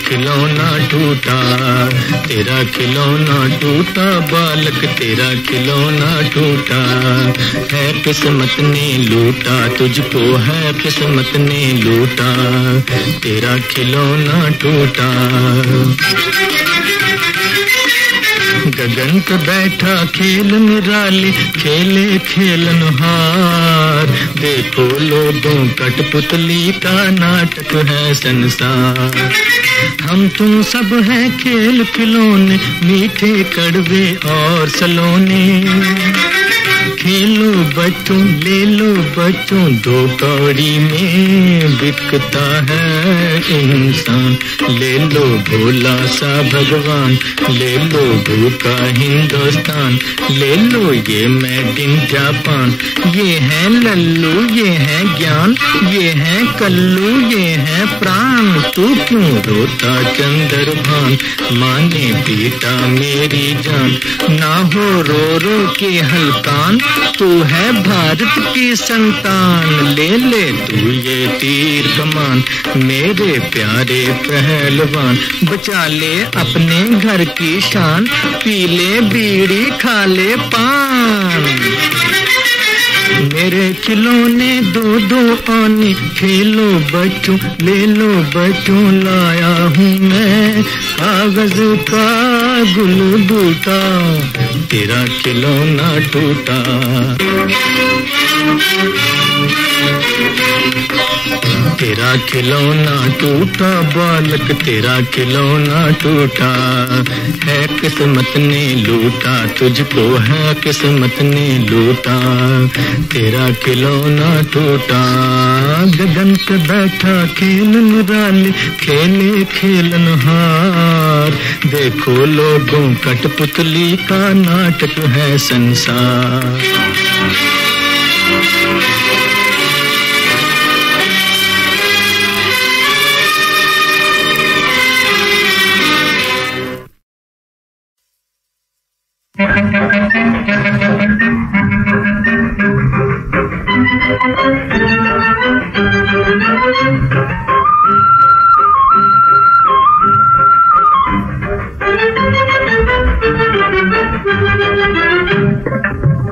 खिलौना टूटा, तेरा खिलौना टूटा बालक, तेरा खिलौना टूटा। है किस्मत ने लूटा तुझको, है किस्मत ने लूटा, तेरा खिलौना टूटा। गगन पे बैठा खेल निराली, खेले खेलन हार। देखो लोगों कठपुतली का नाटक है संसार। हम तुम सब हैं खेल खिलौने, मीठे कड़वे और सलोने। खेलो बच्चों ले लो बच्चों, दो कौड़ी में बिकता है इंसान। ले लो भोला सा भगवान, ले लो भूखा हिंदुस्तान, ले लो ये मेड इन जापान। ये है लल्लू, ये है ज्ञान, ये है कल्लू, ये है प्राण। तू क्यों रोता चंद्रभान, माँ ने पीटा मेरी जान। ना हो रो रो के हल्कान, तू है भारत की संतान। ले ले तू ये तीर कमान, मेरे प्यारे पहलवान। बचा ले अपने घर की शान, पी ले बीड़ी खा ले पान। मेरे खिलौने दो दो आने, खेलो बच्चों ले लो बच्चों। लाया हूँ मैं कागज का गुलगुता, तेरा खिलौना टूटा। तेरा खिलौना टूटा बालक, तेरा खिलौना टूटा। है किस्मत ने लूटा तुझको, है किस्मत ने लूटा, तेरा खिलौना टूटा। गगन पे बैठा खेल निराली, खेले खेलन हार। देखो लोगों कठपुतली का नाटक है संसार।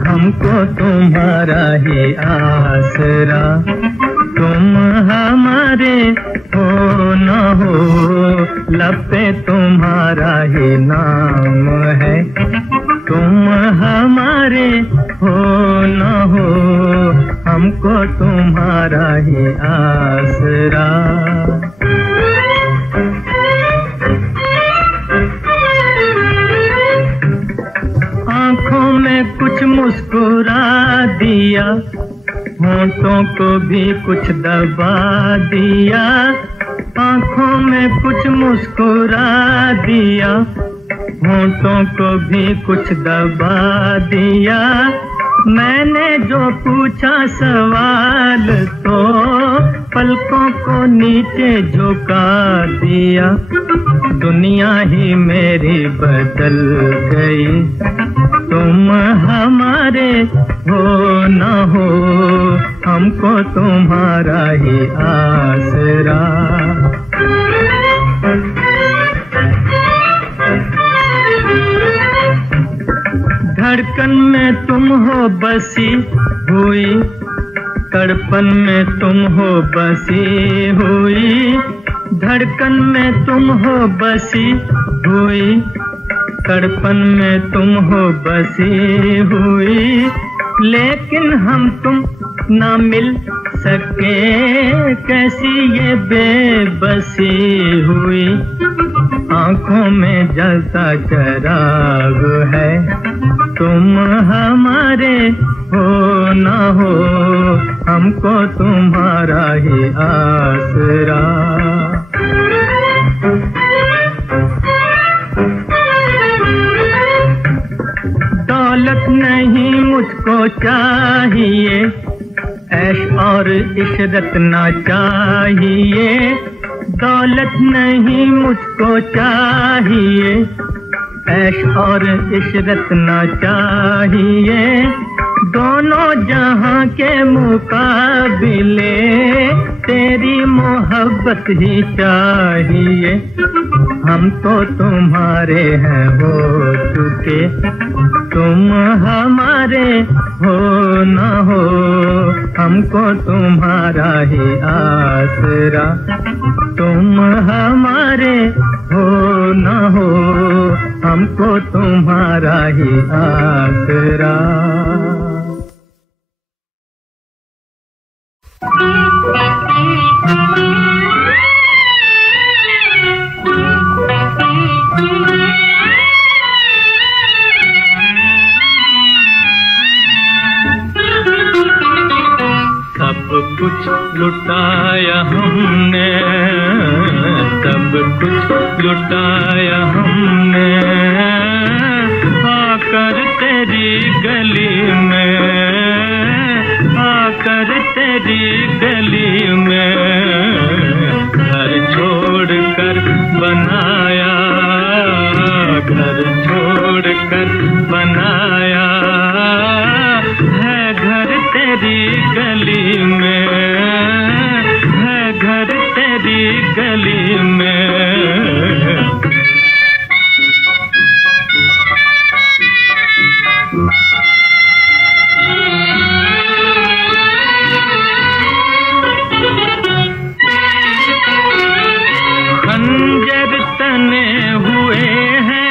हमको तुम्हारा ही आसरा, तुम हमारे हो न हो। लब पे तुम्हारा ही नाम है, तुम हमारे हो न हो। हमको तुम्हारा ही आसरा। आँखों में कुछ मुस्कुरा दिया, होंठों को भी कुछ दबा दिया। आँखों में कुछ मुस्कुरा दिया, होंठों को भी कुछ दबा दिया। मैंने जो पूछा सवाल तो पलकों को नीचे झुका दिया। दुनिया ही मेरी बदल गई, तुम हमारे हो न हो। हमको तुम्हारा ही आसरा। धड़कन में तुम हो बसी हुई, तड़पन में तुम हो बसी हुई। धड़कन में तुम हो बसी हुई, तड़पन में तुम हो बसी हुई। लेकिन हम तुम ना मिल सके, कैसी ये बेबसी हुई। आँखों में जलता चराग है, तुम हमारे हो न हो। हमको तुम्हारा ही आसरा। दौलत नहीं मुझको चाहिए, ऐश और इशरत ना चाहिए। दौलत नहीं मुझको चाहिए, ऐश और इशरत ना चाहिए। दोनों जहां के मुकाबिले तेरी मोहब्बत ही चाहिए, हम तो तुम्हारे हैं हो चुके, तुम हमारे हो न हो, हमको तुम्हारा ही आसरा, तुम हमारे हो न हो, हमको तुम्हारा ही आसरा। सब कुछ लुटाया हमने, सब कुछ लुटाया हमने, आकर तेरी गली में, आकर तेरी गली में, घर छोड़ कर बनाया, घर छोड़ कर बनाया है घर तेरी गली में, है घर तेरी गली में। खंजर तने हुए हैं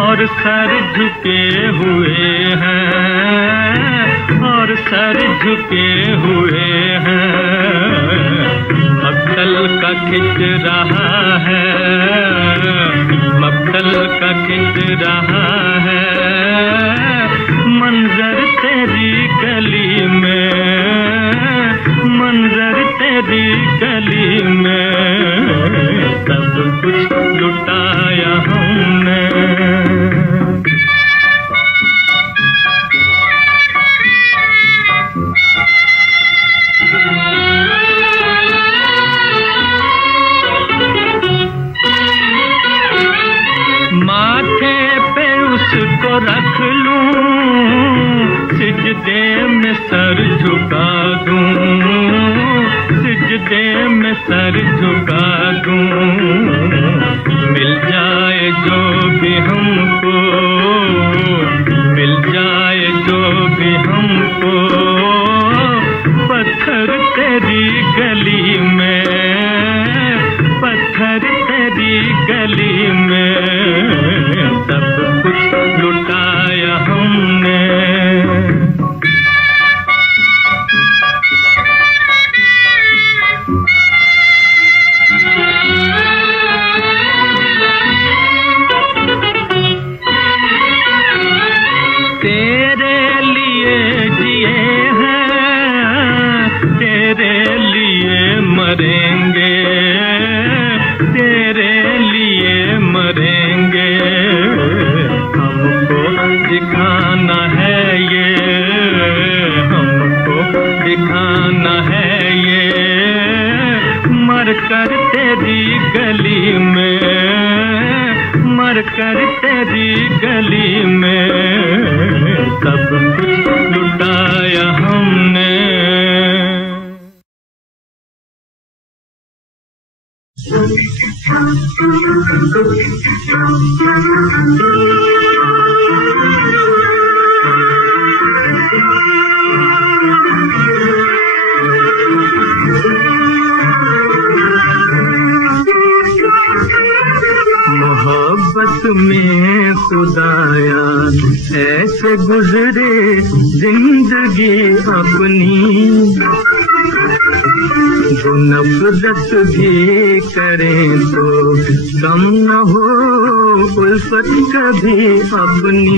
और सर झुके हुए हैं, और सर झुके हुए हैं, मक्तल का खिंच रहा है, मक्तल का खिंच रहा है, मंजर तेरी गली में, मंजर तेरी गली में, सब कुछ लुटाया हमने। माथे पे उसको रख लूं, सिजदे में सर झुका दूं, सिजदे में सर झुका दूं, मिल जाए जो भी हमको, मिल जाए जो भी हमको, पत्थर तेरी गली में, पत्थर तेरी गली में, सब कुछ लुटाया हमने। तेरे लिए जिए हैं, तेरे लिए मरेंगे, तेरे लिए मरेंगे, हमको दिखाना है ये, हमको दिखाना है ये, मरकर तेरी गली में, मरकर तेरी गली में, सब कुछ लुटाया हमने। मोहब्बत में खुदाया ऐसे गुजरे जिंदगी अपनी, जो नफरत भी करें तो कम न हो उल्फत कभी अपनी।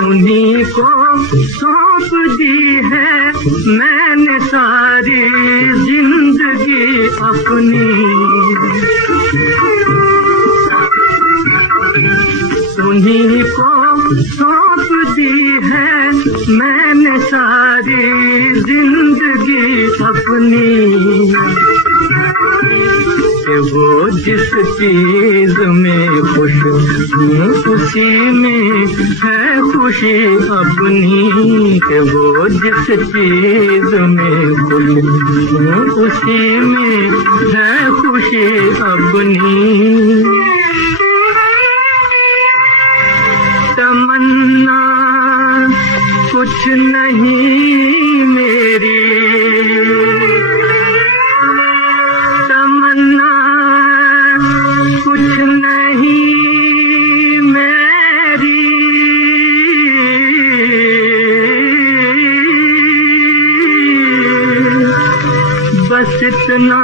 उन्हीं को सौंप दी है मैंने सारी जिंदगी अपनी, उन्हीं को सौंप दी है मैंने सारी जिंदगी अपनी। वो जिस चीज में खुश हूँ उसी में है खुशी अपनी। वो जिस चीज में खुश हूँ उसी में है खुशी अपनी। तमन्ना कुछ नहीं मेरी, तमन्ना कुछ नहीं मेरी, बस इतना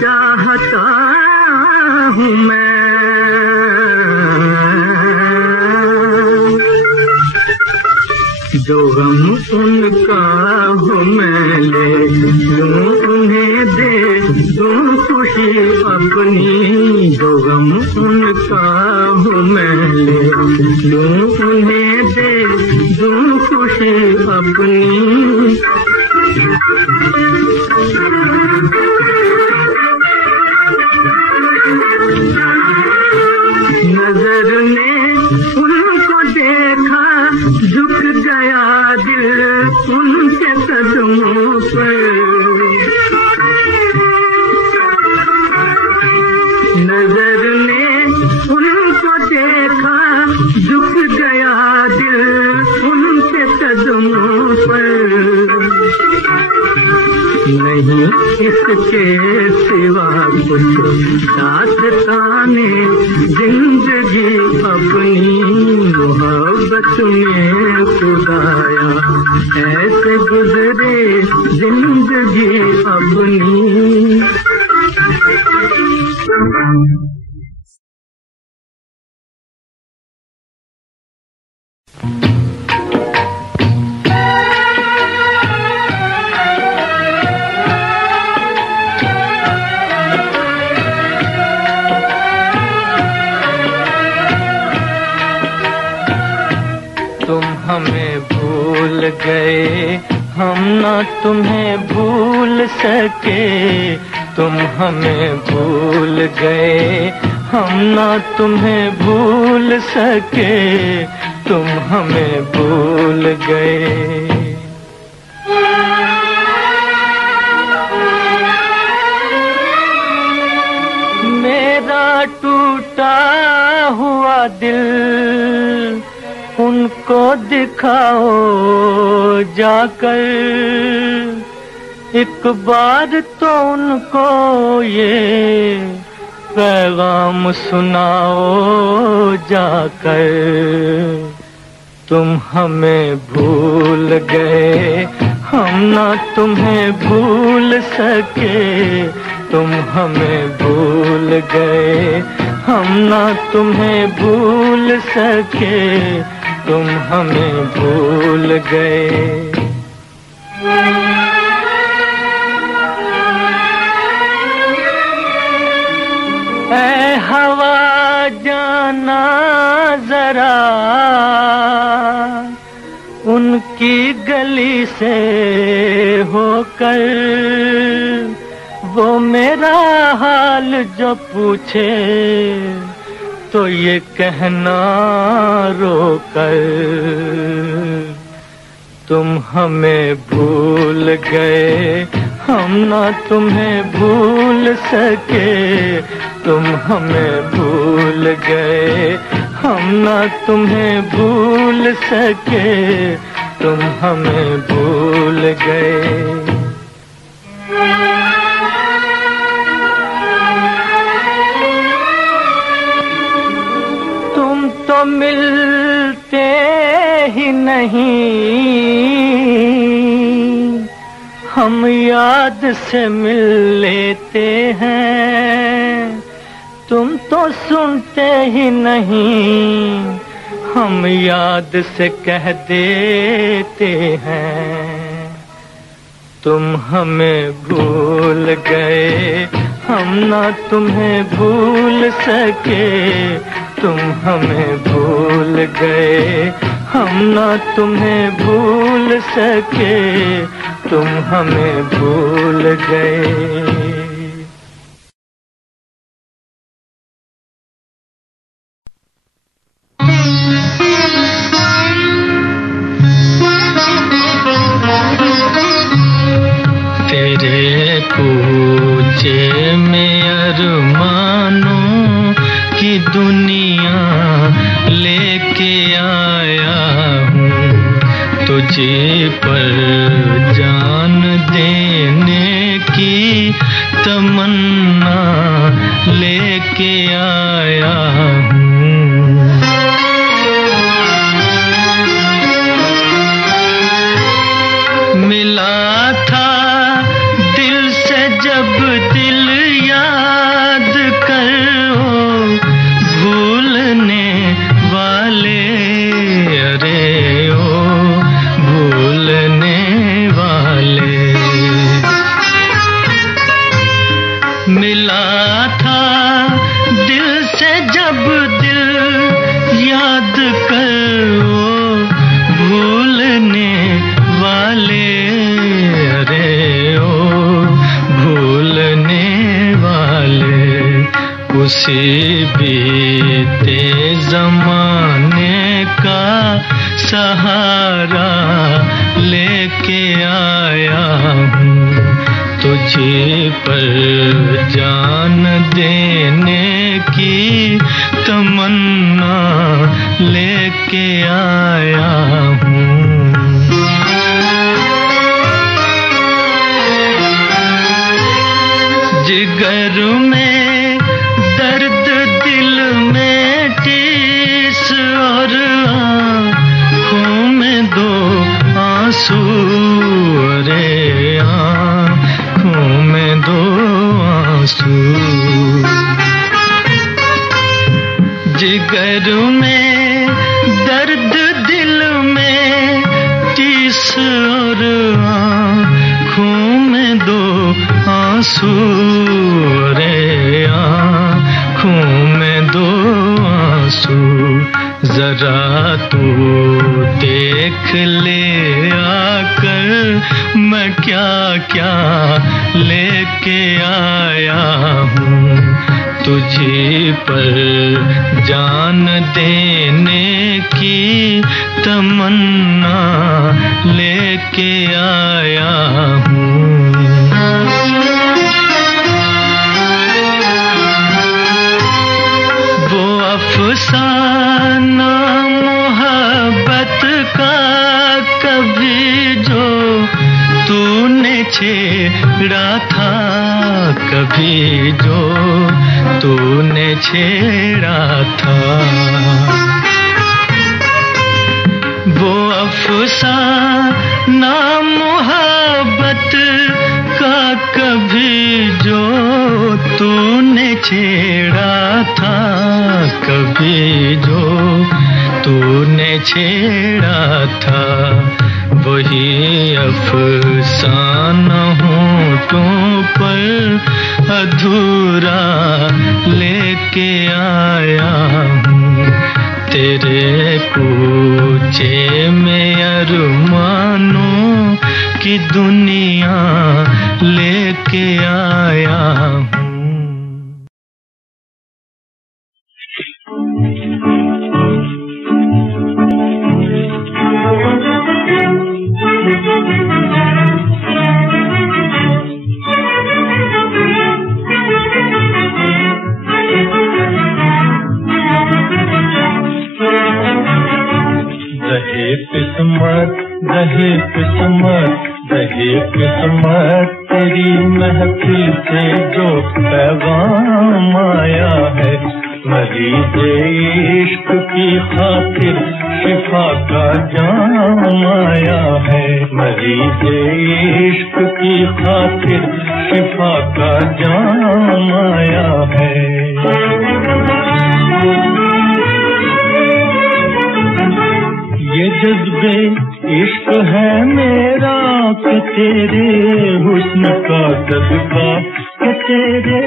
चाहता हूँ मैं जो गम उनका हो मैं ले लूं उन्हें दे दूं खुशी अपनी। जो गम उनका हो मैं ले लूं उन्हें दे दूं खुशी अपनी। नजर ने उनको देखा झुक गया दिल उनके कदमों पर। नजर ने उनको देखा झुक गया दिल उनके कदमों पर। नहीं इसके सिवा कुछ साथ ताने जिंदगी अपनी। मोहब्बत में खुदाया ऐसे गुजरे जिंदगी अपनी। हमें भूल गए हम ना तुम्हें भूल सके। तुम हमें भूल गए हम ना तुम्हें भूल सके। तुम हमें भूल गए। मेरा टूटा हुआ दिल उनको दिखाओ जाकर। एक बार तो उनको ये पैगाम सुनाओ जाकर। तुम हमें भूल गए हम ना तुम्हें भूल सके। तुम हमें भूल गए हम ना तुम्हें भूल सके। तुम हमें भूल गए। ऐ हवा जाना जरा उनकी गली से होकर। वो मेरा हाल जो पूछे तो ये कहना रोकर। तुम हमें भूल गए हम ना तुम्हें भूल सके। तुम हमें भूल गए हम ना तुम्हें भूल सके। तुम हमें भूल गए। तुम तो मिलते ही नहीं हम याद से मिल लेते हैं। तुम तो सुनते ही नहीं हम याद से कह देते हैं। तुम हमें भूल गए हम ना तुम्हें भूल सके। तुम हमें भूल गए, हम ना तुम्हें भूल सके, तुम हमें भूल गए। तेरे कूचे में अरमानों की दुनिया लेके आया हूँ, तुझे पर जान देने की तमन्ना लेके आया हूँ। मिला था दिल से जब दिल याद करो, भूलने वाले, अरे ओ भूलने वाले। मिला था दिल से जब दिल याद करो, भूलने वाले, अरे ओ भूलने वाले। उसी बीते ज़माने का सहारा लेके आया हूँ, तुझे पर जान देने की तमन्ना लेके आया हूँ। जिगर में दर्द, दिल में टीस, और आँखों में दो आंसू, अरे आँखों में दो आंसू। जिगर में दर्द, दिल में टीस, और आँखों में दो आंसू, रे आँखों में दो आंसू। जरा तू देख ले आकर मैं क्या क्या लेके आया हूँ, तुझे पर जान देने की तमन्ना लेके आया हूँ। वो अफसाना मोहब्बत का कभी जो तूने छेड़ा था, कभी जो तूने छेड़ा था। वो अफसाना मोहब्बत का कभी जो तूने छेड़ा था, कभी जो तूने छेड़ा था। वही अफसाना होठों पर अधूरा लेके आया हूँ, तेरे कूचे में अरमानों की दुनिया लेके आया हूँ। रहे किस्मत तेरी महफिल से जो पैगाम आया है, मरीज़ इश्क की खातिर शिफा का जाम आया है, मरीज़ इश्क की खातिर शिफा का जाम आया है। ये जज्बे इश्क है मेरा कि तेरे हुस्न का सदका, कि तेरे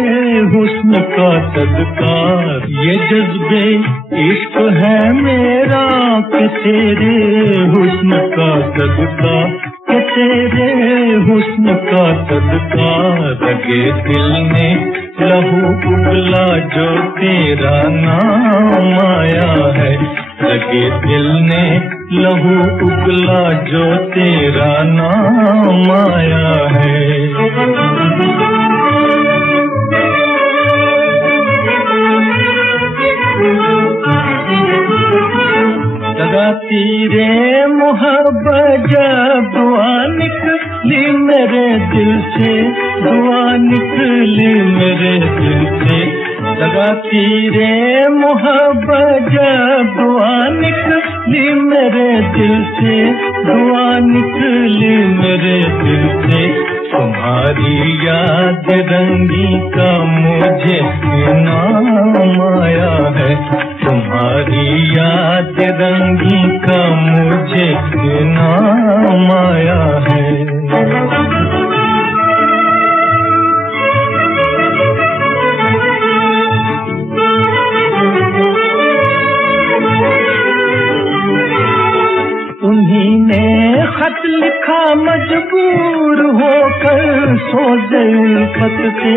हुस्न का सदका। ये जज्बे इश्क है मेरा कि तेरे हुस्न का सदका, कि तेरे हुस्न का सदका। रगे दिल ने लहू उगला जो तेरा नाम आया है, रगे दिल ने लहू उगला जो तेरा नाम आया है। तेरे मोहब्बत जब दुआ निकली मेरे दिल से, दुआ निकली मेरे दिल से। लगा तेरे मोहब्बत जब दुआ निकली मेरे दिल से, दुआ निकली मेरे दिल से। तुम्हारी याद रंगी का मुझे नाम आया है, तुम्हारी याद रंगी का मुझे नाम आया है। उन्हीं ने खत लिखा मजबूर होकर सोचे उल्फत से,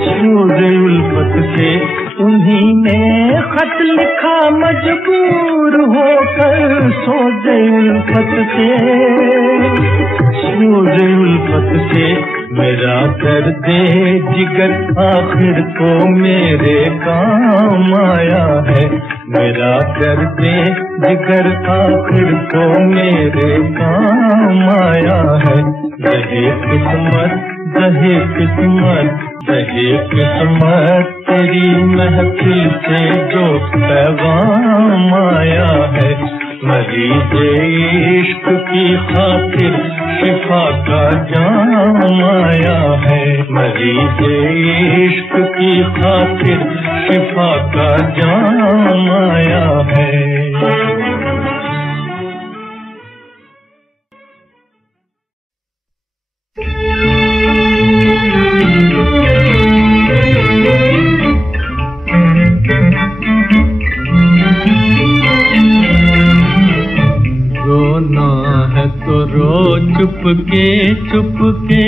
सोचे उल्फत से। उन्हीं ने खत लिखा मजबूर होकर सोचे उल्फत से, सोचे उल्फत से। मेरा दर्द जिगर आखिर को मेरे काम आया है, मेरा दर्द जिगर आखिर को मेरे काम आया है। रहे किस्मत, रहे किस्मत, रहे किस्मत तेरी महफिल से जो पैगाम आया है। मरीज इश्क की खातिर शिफा का जाम आया है, मरीज इश्क की खातिर शिफा का जाम आया है। चुपके चुपके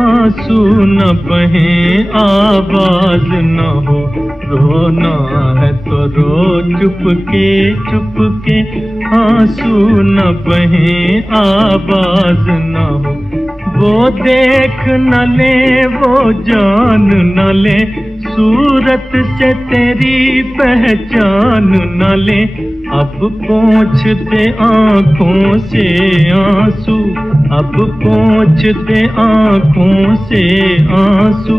आंसू न बहें, आवाज न हो। रोना है तो रो चुपके चुपके आंसू न बहें, आवाज न हो। वो देख न ले, वो जान न ले, सूरत से तेरी पहचान न ले। अब पोंछ दे आँखों से आंसू, अब पोंछ दे आँखों से आंसू।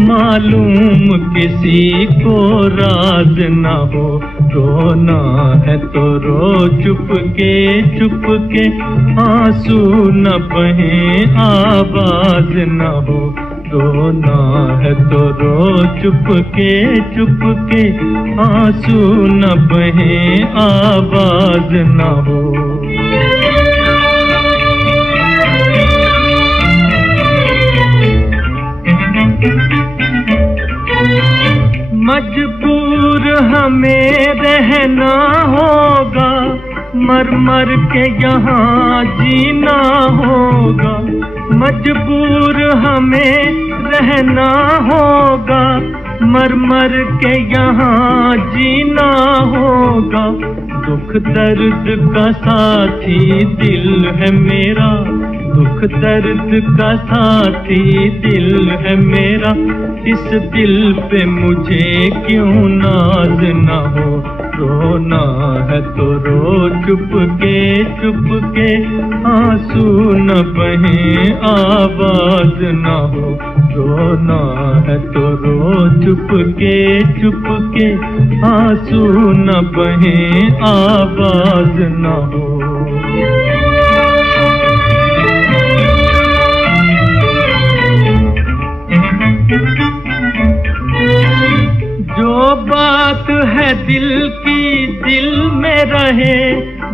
मालूम किसी को राज न हो। रोना है तो रो चुपके चुपके आंसू न बहें, आवाज न हो। रोना है तो रो चुपके चुपके आंसू न बहें, आवाज न हो। मजबूर हमें रहना होगा, मर मर के यहाँ जीना होगा। मजबूर हमें रहना होगा, मर मर के यहाँ जीना होगा। दुख दर्द का साथी दिल है मेरा, दुख दर्द का साथी दिल है मेरा। इस दिल पे मुझे क्यों नाज न हो। रोना है तो रो चुपके चुपके आंसू न बहें, आवाज न हो। रोना है तो रो चुपके चुपके आंसू न बहें, आवाज न हो। जो बात है दिल की दिल में रहे,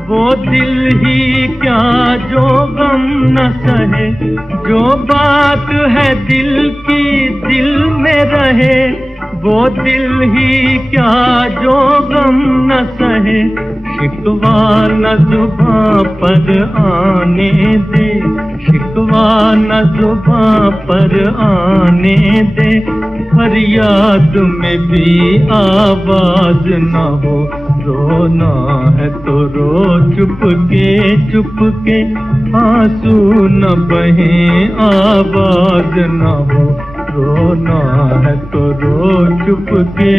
वो दिल ही क्या जो गम न सहे। जो बात है दिल की दिल में रहे, वो दिल ही क्या जो गम न सहे, शिकवा न जुबां पर आने दे, शिकवा न जुबां पर आने दे। फरियाद में भी आवाज न हो, रोना है तो रो चुपके, आंसू न बहे आवाज न हो, रोना है तो रो चुपके,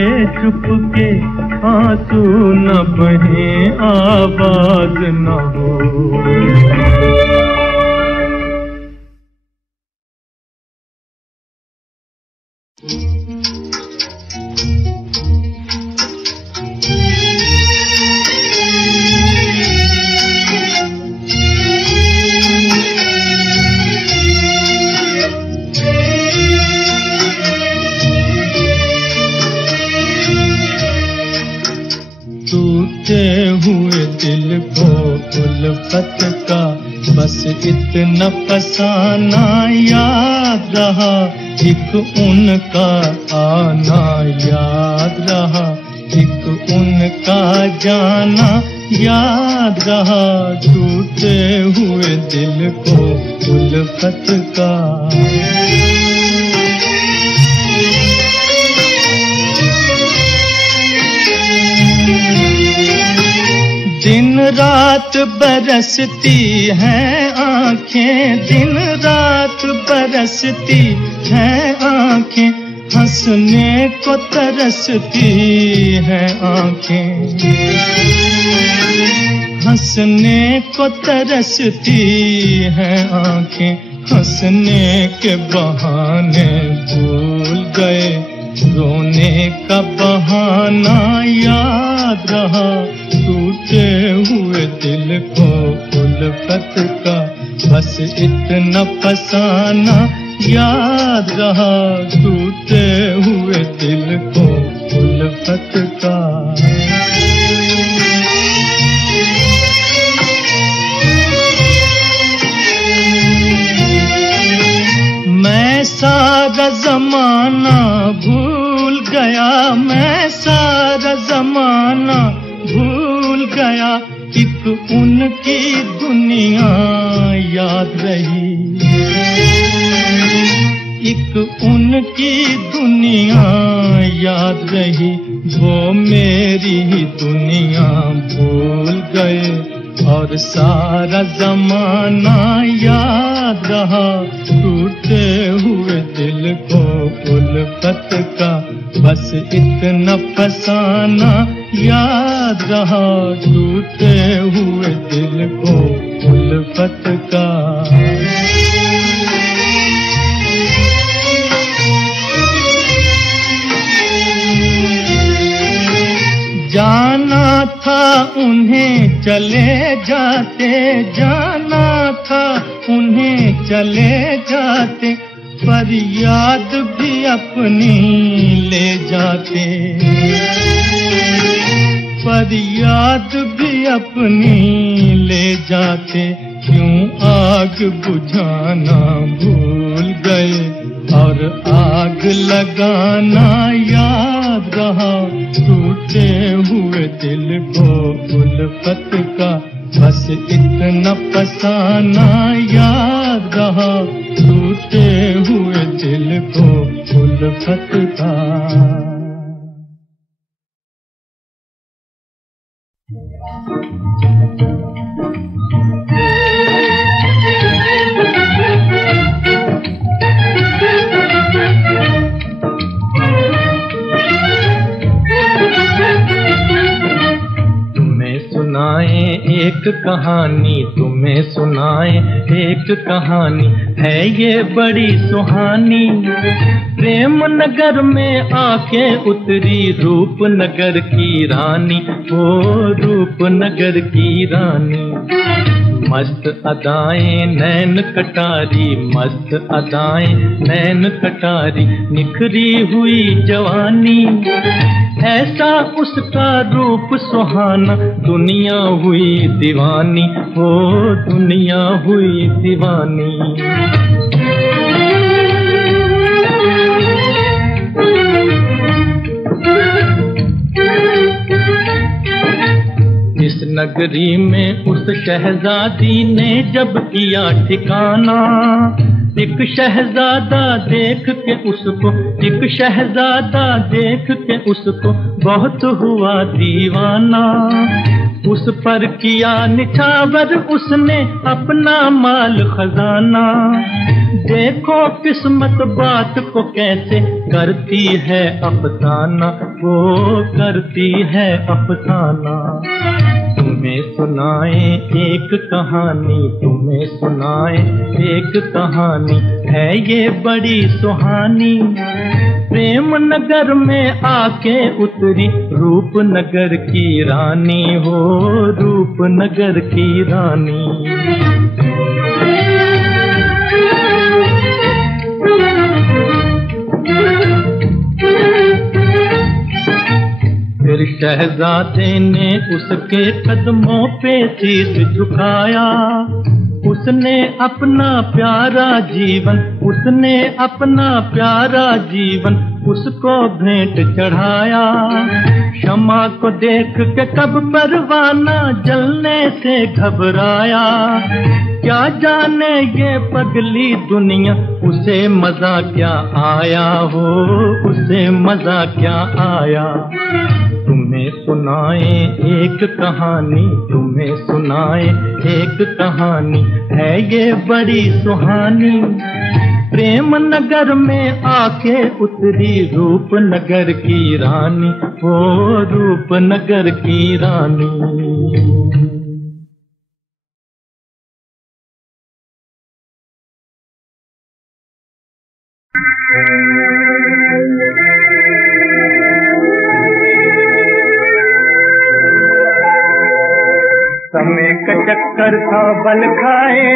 आंसू न बहे आवाज न हो। हुए दिल को उल्फत का बस इतना फसाना याद रहा, एक उनका आना याद रहा, एक उनका जाना याद रहा। टूटे हुए दिल को उल्फत का दिन रात बरसती हैं आँखें, दिन रात बरसती हैं आँखें, हंसने को तरसती हैं आँखें, हंसने को तरसती हैं आँखें, हंसने के बहाने भूल गए, रोने का बहाना याद रहा। टूटे हुए दिल को उल्फत का बस इतना फसाना याद रहा, टूटे हुए दिल को उल्फत का। मैं सारा जमाना भूल गया, मैं सारा जमाना भूल गया, एक उनकी दुनिया याद रही, एक उनकी दुनिया याद रही। वो मेरी ही दुनिया भूल गए और सारा जमाना याद रहा। टूटे हुए दिल को उल्फत का बस इतना फसाना याद रहा। टूटे हुए दिल को उल्फत का जाना था उन्हें चले जाते, जाना था उन्हें चले जाते, पर याद भी अपनी ले जाते, पर याद भी अपनी ले जाते। क्यों आग बुझाना भूल गए और आग लगाना याद रहा। टूटे हुए दिल को उल्फत का बस इतना फसाना याद रहा। टूटे हुए दिल को उल्फत का एक कहानी, तुम्हें सुनाए एक कहानी, है ये बड़ी सुहानी। प्रेम नगर में आके उतरी रूपनगर की रानी, ओ रूपनगर की रानी। मस्त अदाएं नैन कटारी, मस्त अदाएं नैन कटारी, निखरी हुई जवानी। ऐसा उसका रूप सुहाना, दुनिया हुई दीवानी, ओ दुनिया हुई दीवानी। नगरी में उस शहजादी ने जब किया ठिकाना, एक शहजादा देख के उसको, एक शहजादा देख के उसको बहुत हुआ दीवाना। उस पर किया निछावर उसने अपना माल खजाना। देखो किस्मत बात को कैसे करती है अफसाना, वो करती है अफसाना। तुम्हें सुनाए एक कहानी, तुम्हें सुनाए एक कहानी, है ये बड़ी सुहानी। प्रेम नगर में आके उतरी रूपनगर की रानी, हो रूपनगर की रानी। फिर शहजादे ने उसके कदमों पे शीश झुकाया। उसने अपना प्यारा जीवन, उसने अपना प्यारा जीवन उसको भेंट चढ़ाया। क्षमा को देख के कब परवाना जलने से घबराया। क्या जाने ये पगली दुनिया उसे मजा क्या आया, हो उसे मजा क्या आया। तुम्हें सुनाए एक कहानी, तुम्हें सुनाए एक कहानी, है ये बड़ी सुहानी। प्रेम नगर में आके उतरी रूपनगर की रानी, हो रूपनगर की रानी। समय का चक्कर था बल खाए,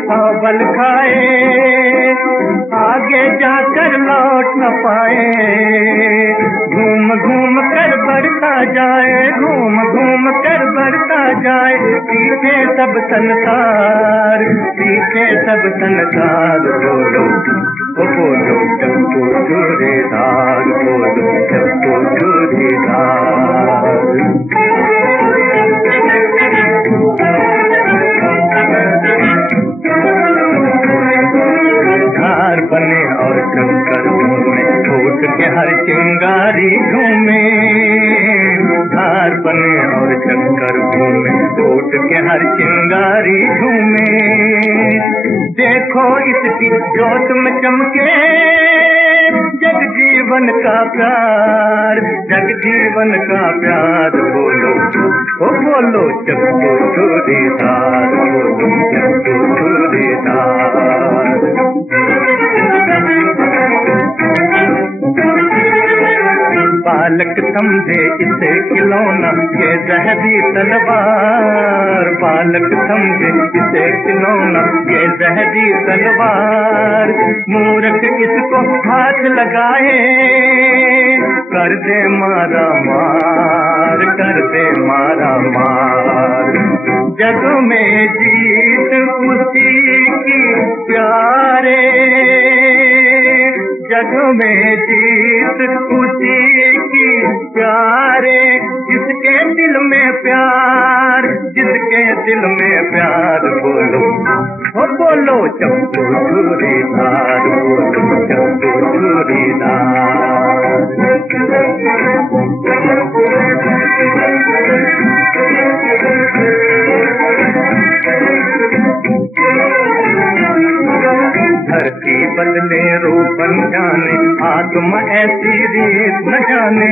था बल खाए, आगे जाकर लौट न पाए। घूम घूम कर बढ़ता जाए, घूम घूम कर बढ़ता जाए, पीछे सब संसार, पीछे सब संसार। बोलो बोलो चप्पू चूड़ीदार, बोलो चप्पू चूड़ीदार। धार बने और कंकर घूमे, फूट के हर चिंगारी घूमे। धार बने और कंकर घूमे, फूट के हर चिंगारी घूमे। देखो इसकी जोत में चमके जग जीवन का प्यार, जग जीवन का प्यार। बोलो ओ बोलो चप्पू चूड़ीदार, बोलो चप्पू चूड़ीदार। बालक समझे इसे खिलौना, ये जहरी तलवार। बालक समझे इसे खिलौना, ये जहरी तलवार। मूर्ख इसको हाथ लगाए, कर दे मारा मार, कर दे मारा मार। जग में जीत उसी की प्यारे, जग में जीत उसी की प्यारे। जिसके दिल में प्यार, जिसके दिल में प्यार। बोलो ओ बोलो चप्पू चूड़ीदार, बोलो चप्पू चूड़ीदार। धरती बदले रूप न जाने, आत्मा ऐसी रीत न जाने।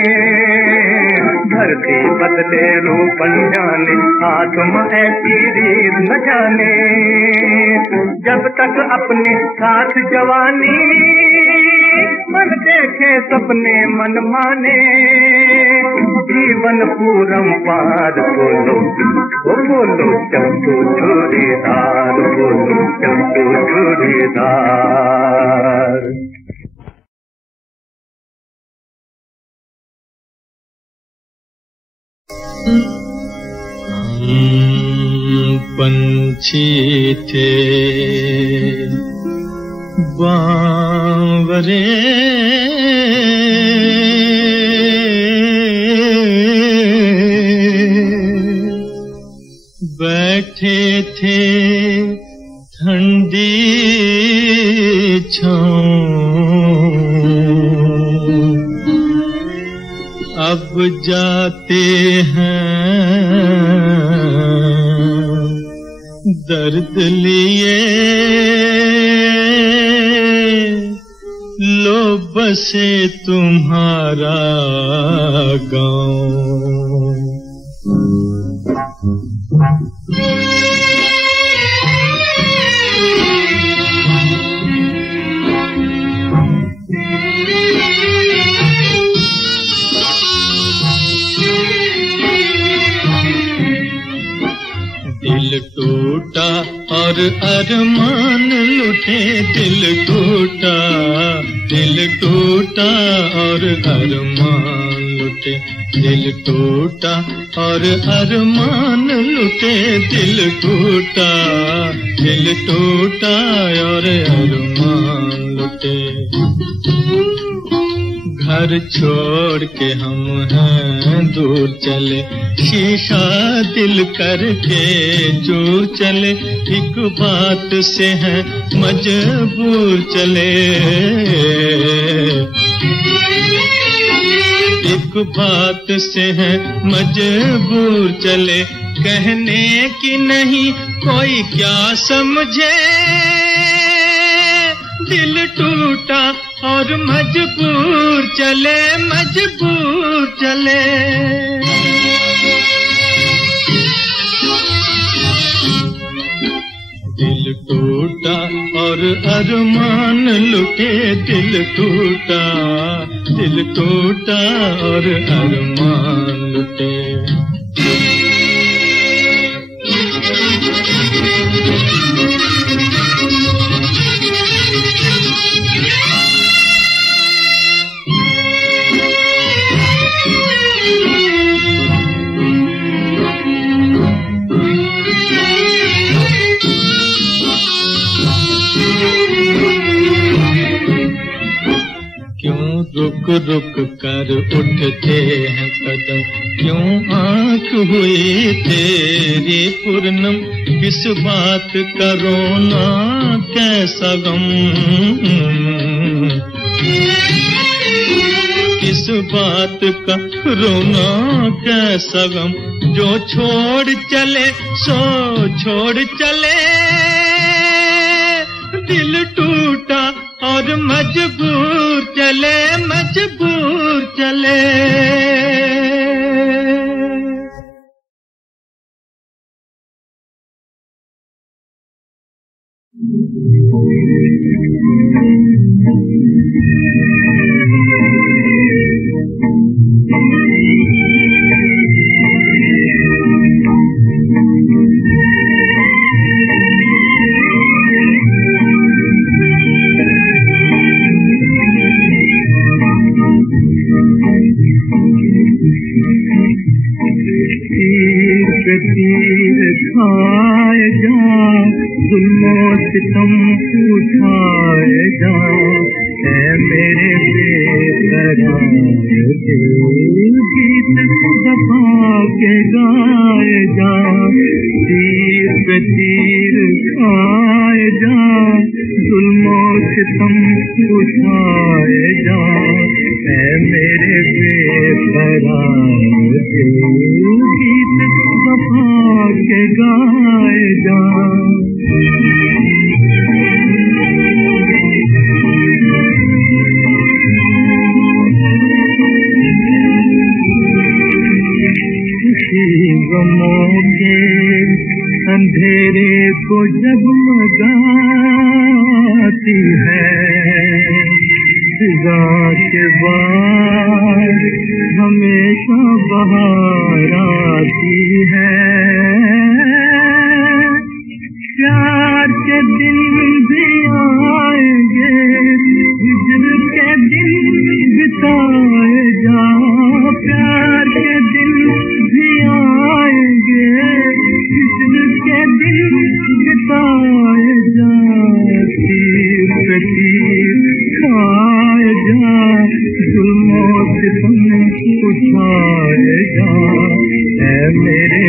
धरती बदले रूप न जाने, आत्मा ऐसी रीत न जाने। जब तक अपने साथ जवानी, मन देखे सपने मन माने। जीवन पूरम पार। बोलो ओ बोलो चप्पू चूड़ीदार, बोलो चप्पू चूड़ीदार। पंछी थे बावरे, ठंडी छाँव अब जाते हैं दर्द लिए लो बसे तुम्हारा गाँव। दिल टूटा और अरमान लुटे, दिल टूटा और अरमान लुटे, दिल टूटा और अरमान लुटे, दिल टूटा और अरमान लुटे। घर छोड़ के हम हैं दूर चले, शीशा दिल करके चूर चले, एक बात से है मजबूर चले, एक बात से है मजबूर चले, कहने की नहीं कोई क्या समझे, दिल टूटा और मजबूर चले, मजबूर चले। दिल टूटा और अरमान लुटे, दिल टूटा और अरमान लुटे। रुक रुक कर उठते हैं कदम, क्यों आँख हुई तेरी पूर्णम, किस बात का रोना कैसा गम, किस बात का रोना कैसा गम, जो छोड़ चले सो छोड़ चले, दिल टूटा और मजबूर चले, मजबूर चले। खाए जा जुल्मो सितम उठाए जा, है मेरे बेकरार गीत दबा के गाए जा, तीर पे तीर खाए जा जुल्मो सितम उठाए जा, है मेरे बेकरार गीत दबा के गाए जा। गमों के अंधेरे को जगमगाती है, फिजा के बाद हमेशा बहार आती है, प्यार के दिन भी आएंगे, हिजर के दिन बिताए जा, प्यार के दिन भी आएंगे, हिजर के दिन बिताए जा, तीर पे तीर खाए जा जुल्मों से तुम उठाए जा, है मेरे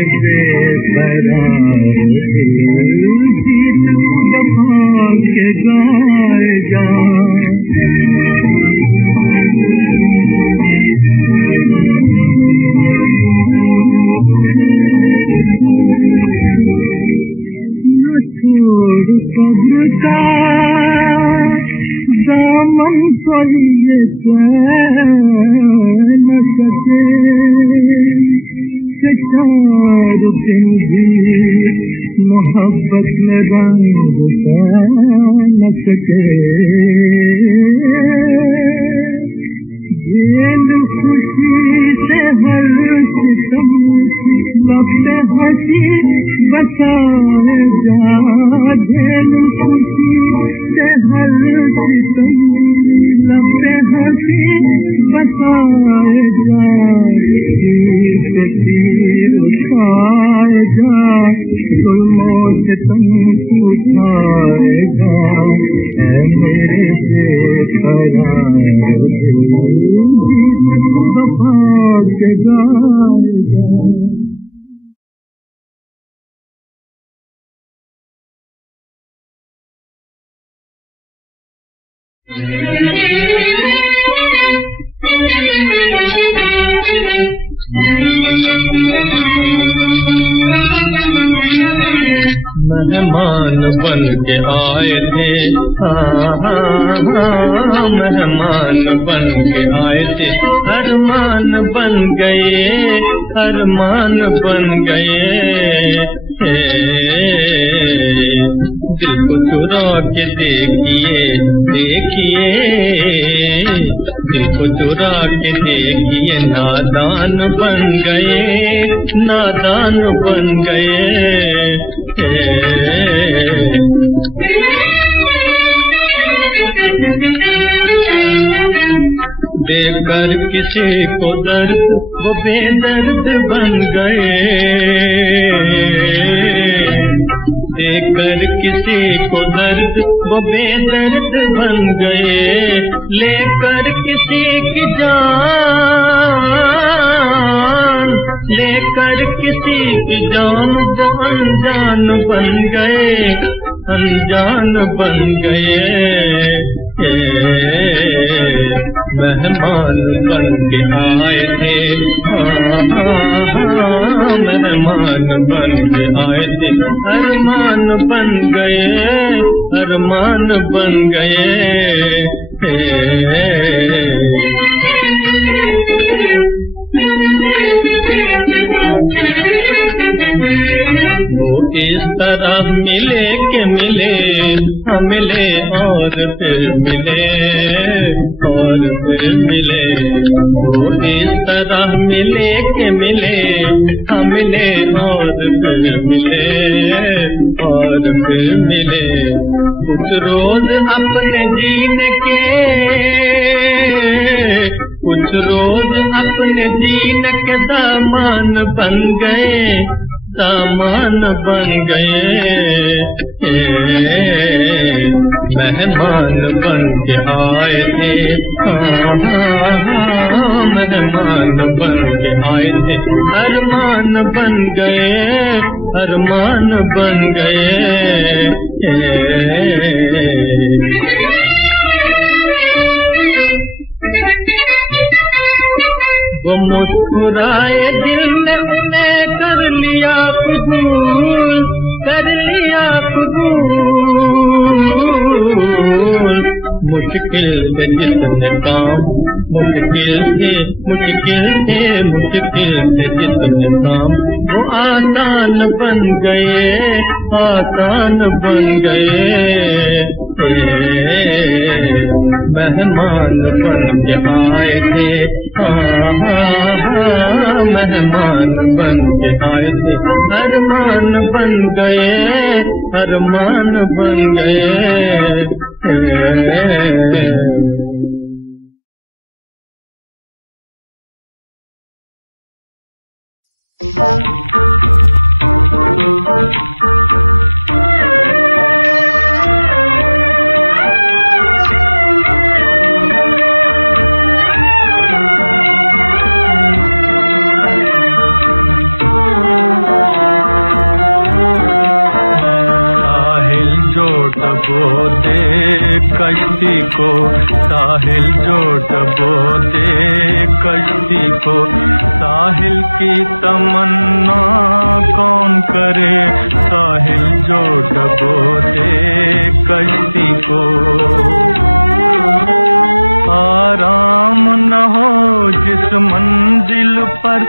का दामन कोई ये न सके कि 4 दिन भी मोहब्बत में रंग न सके। जेल खुशी से हर सितम वक्त हंसी बसाए जा, जेल खुशी से हर सितम वक्त हंसी बसाए जा, तीर उठाए जा, जुल्मों से तुम उठाएगा, है मेरे बेकरार वफा के गाएगा। मेहमान बन के आए थे, मेहमान बन के आए थे, अरमान बन गए, अरमान बन गए। दिल को चुरा के देखिए, देखिए, दिल को चुरा के देखिए, नादान बन गए, नादान बन गए। देकर किसी को दर्द वो बेदर्द बन गए, देकर किसी को दर्द वो बेदर्द बन गए, लेकर किसी की जान, लेकर किसी की जान वो अनजान बन गए, अनजान बन गए। मेहमान बन के आए थे, मेहमान बन के आए थे, अरमान बन गए, अरमान बन गए। वो इस तरह मिले के मिले, मिले और फिर मिले, और फिर मिले। वो इस तरह मिले के मिले, मिले और फिर मिले, और फिर मिले। कुछ रोज अपने जीने के, कुछ रोज अपने जीने के दामान बन गए, दामान बन गए। मेहमान बन के आए थे, मेहमान बन के आए थे, अरमान बन गए, अरमान बन गए। वो मुस्कुराए दिल ने उन्हें कर लिया कबूल, कर लिया कबूल। मुश्किल से जितने काम, मुश्किल से मुश्किल से मुश्किल से जितने काम, वो आसान बन गए, आसान बन गए। मेहमान बन के आए थे, मेहमान बन के आए थे, अरमान बन गए, अरमान बन गए। डबो दे कश्ती को, साहिल जो डबो दे कश्ती को। साहिल की तमन्ना कौन करे, साहिल जो डबो दे कश्ती को। आराम न हो जिस मंजिल पर,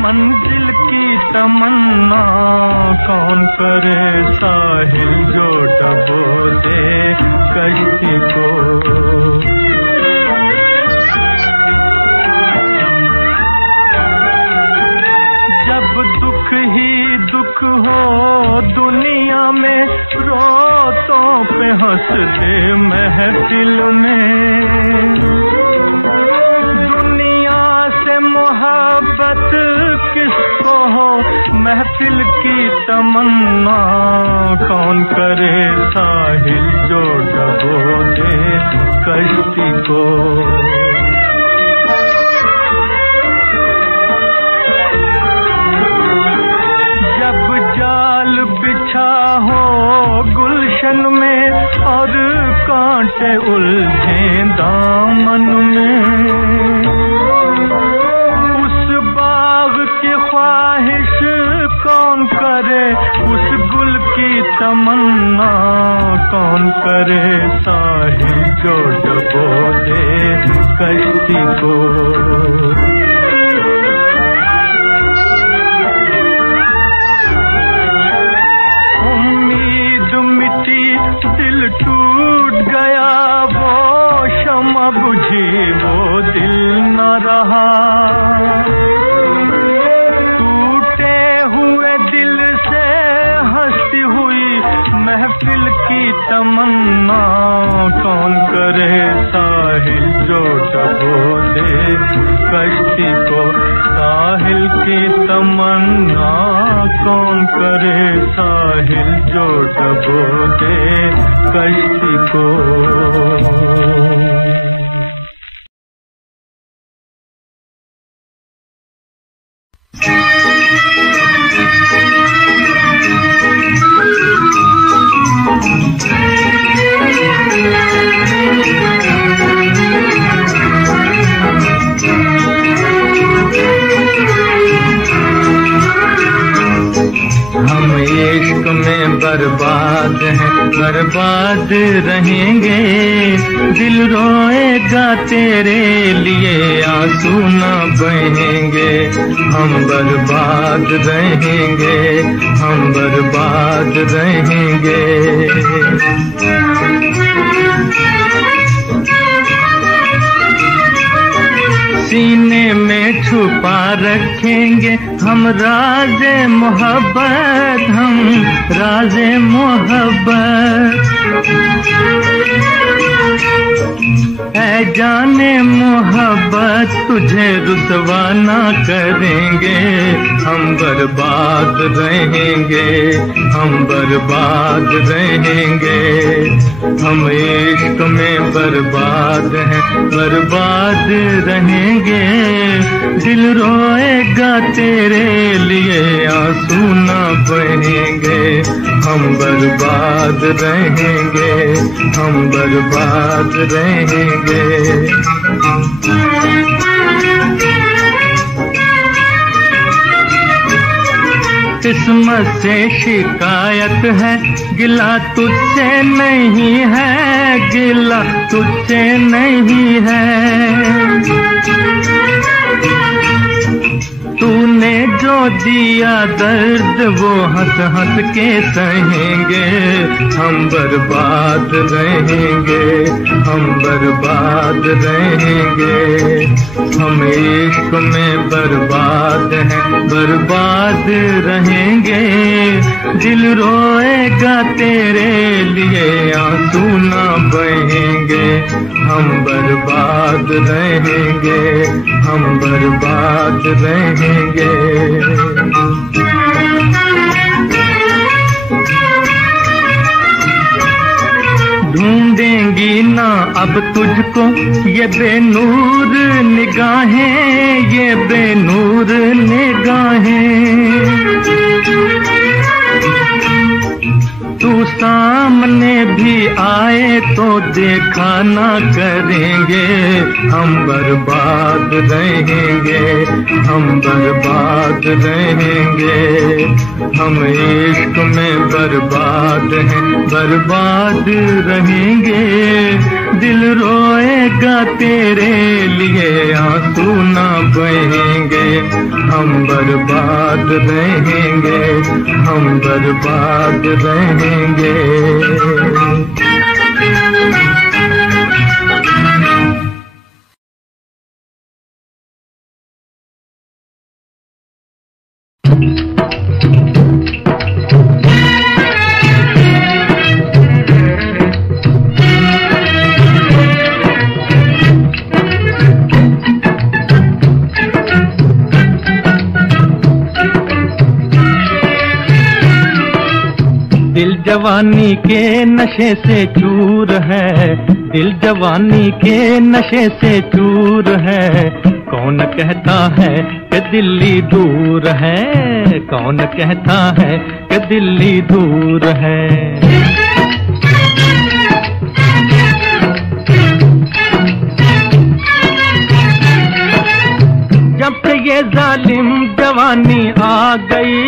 मंजिल की तमन्ना कौन करे, साहिल जो डबो दे कश्ती को। जब दुख ही दुख हो दुनिया में, रोतों पे हंस दे महफिल में। दुनिया से मोहब्बत किसको हो, महफिल की तमन्ना कौन करे, साहिल जो डबो दे कश्ती को। जाल बिछा हो गुलशन में और कांटे उलझे दामन में, उस बाग की ख्वाहिश कौन करे, उस गुल की तमन्ना कौन करे, साहिल जो डबो दे कश्ती को। दिल टूट गया वो शमा बुझी वो दिल न रहा, टूटे हुए दिल से हंसती हुई महफिल की तमन्ना कौन करे, साहिल जो डबो दे कश्ती को। साहिल की तमन्ना कौन करे, साहिल जो डबो दे कश्ती को। हम इश्क में बर्बाद हैं, बर्बाद रहेंगे। दिल रोएगा तेरे लिए, आंसू न बहेंगे। हम बर्बाद रहेंगे, हम बर्बाद रहेंगे। सीने में छुपा रखेंगे हम राज़े मोहब्बत, हम राज़े मोहब्बत। ऐ जाने मोहब्बत तुझे रुसवा ना करेंगे। हम बर्बाद रहेंगे, हम बर्बाद रहेंगे। हम इश्क में बर्बाद हैं, बर्बाद रहेंगे। दिल रोएगा तेरे लिए, आंसू ना बहेंगे। हम बर्बाद रहेंगे, हम बर्बाद रहेंगे। किस्मत से शिकायत है, गिला तुझसे नहीं है, गिला तुझसे नहीं है। तूने जो दिया दर्द वो हंस हंस के सहेंगे। हम बर्बाद रहेंगे, हम बर्बाद रहेंगे। हम इश्क में बर्बाद हैं, बर्बाद रहेंगे। दिल रोएगा तेरे लिए, आंसू ना बहेंगे। हम बर्बाद रहेंगे, हम बर्बाद रहेंगे। ढूंढेंगी ना अब तुझको ये बेनूर निगाहें, ये बेनूर निगाहें। तू सामने भी आए तो देखा ना करेंगे, हम बर्बाद रहेंगे, हम बर्बाद रहेंगे। हम इश्क में बर्बाद हैं, बर्बाद रहेंगे। दिल रोएगा तेरे लिए, आंसू ना बहेंगे। हम बर्बाद रहेंगे, हम बर्बाद रहेंगे। दिल जवानी के नशे से चूर है, दिल जवानी के नशे से चूर है। कौन कहता है कि दिल्ली दूर है, कौन कहता है कि दिल्ली दूर है। जब से ये जालिम जवानी आ गई,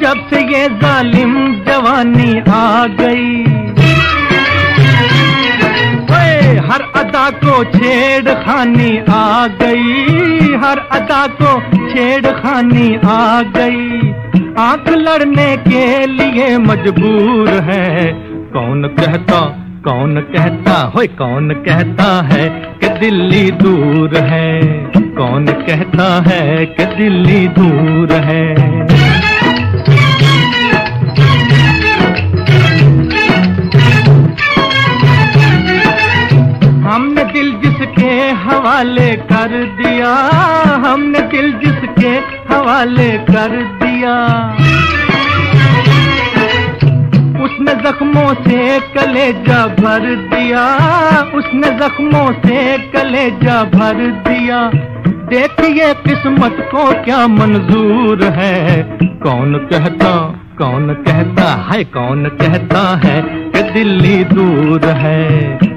जब से ये जालिम जवानी आ गई, हर अदा को छेड़खानी आ गई, हर अदा को छेड़खानी आ गई। आंख लड़ने के लिए मजबूर है। कौन कहता, कौन कहता, होय कौन कहता है कि दिल्ली दूर है, कौन कहता है कि दिल्ली दूर है। हमने दिल जिसके हवाले कर दिया, हमने दिल जिसके हवाले कर दिया, उसने जख्मों से कलेजा भर दिया, उसने जख्मों से कलेजा भर दिया। देखिए किस्मत को क्या मंजूर है। कौन कहता, कौन कहता है, कौन कहता है कि दिल्ली दूर है,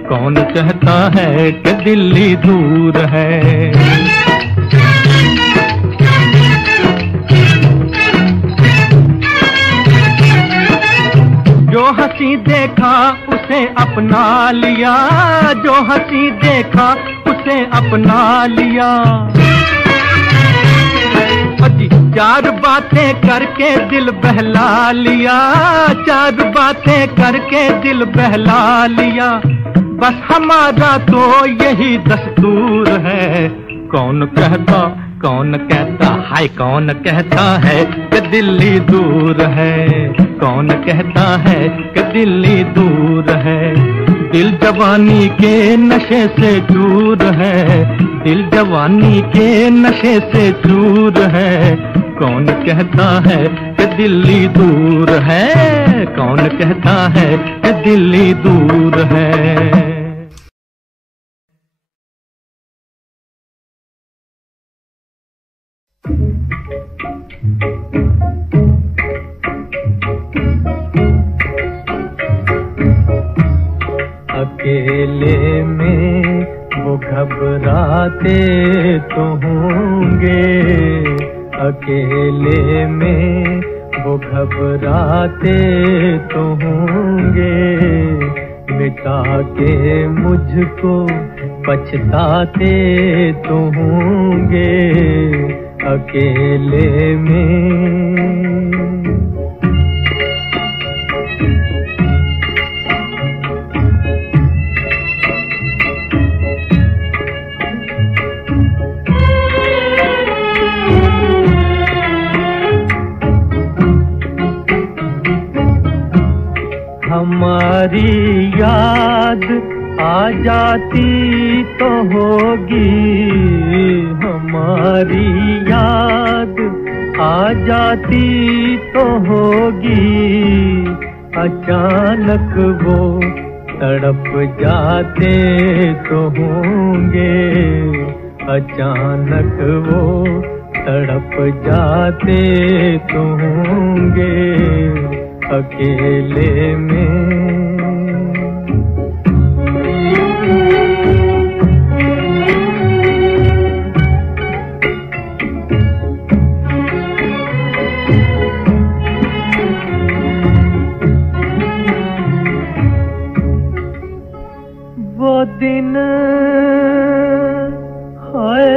कौन कहता है कि दिल्ली दूर है। जो हंसी देखा उसे अपना लिया, जो हंसी देखा उसे अपना लिया। चार बातें करके दिल बहला लिया, चार बातें करके दिल बहला लिया। बस हमारा तो यही दस्तूर है। कौन कहता, कौन कहता, हाय कौन कहता है कि दिल्ली दूर है, कौन कहता है कि दिल्ली दूर है। दिल जवानी के नशे से चूर है, दिल जवानी के नशे से चूर है। कौन कहता है कि दिल्ली दूर है, कौन कहता है कि दिल्ली दूर है। अकेले में वो घबराते तो होंगे, अकेले में वो घबराते तो होंगे। मिटा के मुझको पछताते तो होंगे, अकेले में। हमारी याद आ जाती तो होगी, हमारी याद आ जाती तो होगी। अचानक वो तड़प जाते तो होंगे, अचानक वो तड़प जाते तो होंगे, अकेले में। वो दिन हाय,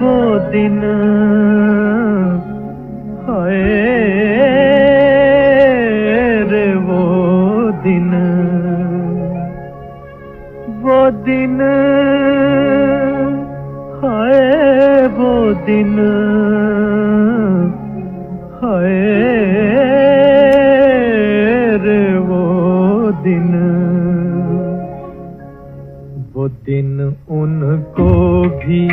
वो दिन हाय रे, वो दिन, वो दिन हाय, वो दिन हाय रे, वो दिन। वो दिन उनको भी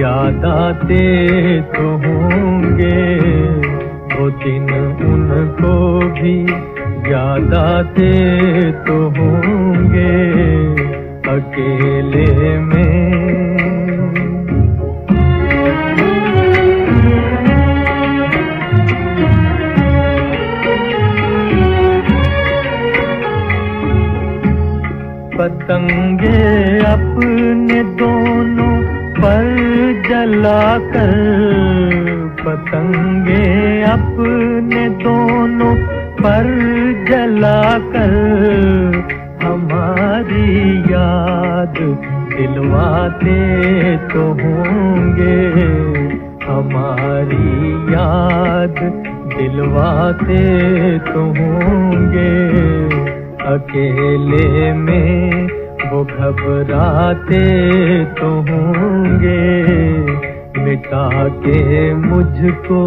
याद आते तो होंगे, वो दिन उनको भी याद आते तो होंगे अकेले में। पतंगे अपने दोनों पर जलाकर, पतंगे अपने दोनों पर जलाकर हमारी याद दिलवाते तो होंगे, हमारी याद दिलवाते तो होंगे अकेले में। वो घबराते तो होंगे, मिटा के मुझको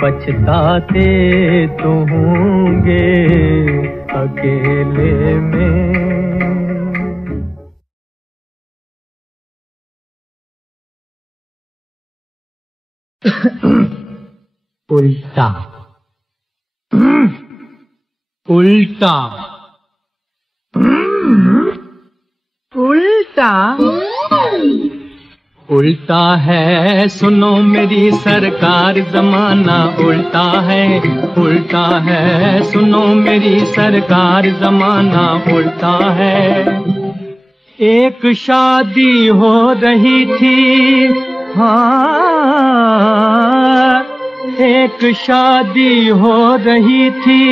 पछताते तो होंगे अकेले में। उल्टा उल्टा उल्टा उल्टा है सुनो मेरी सरकार, जमाना उल्टा है, उल्टा है सुनो मेरी सरकार, जमाना उल्टा है। एक शादी हो रही थी, हाँ एक शादी हो रही थी,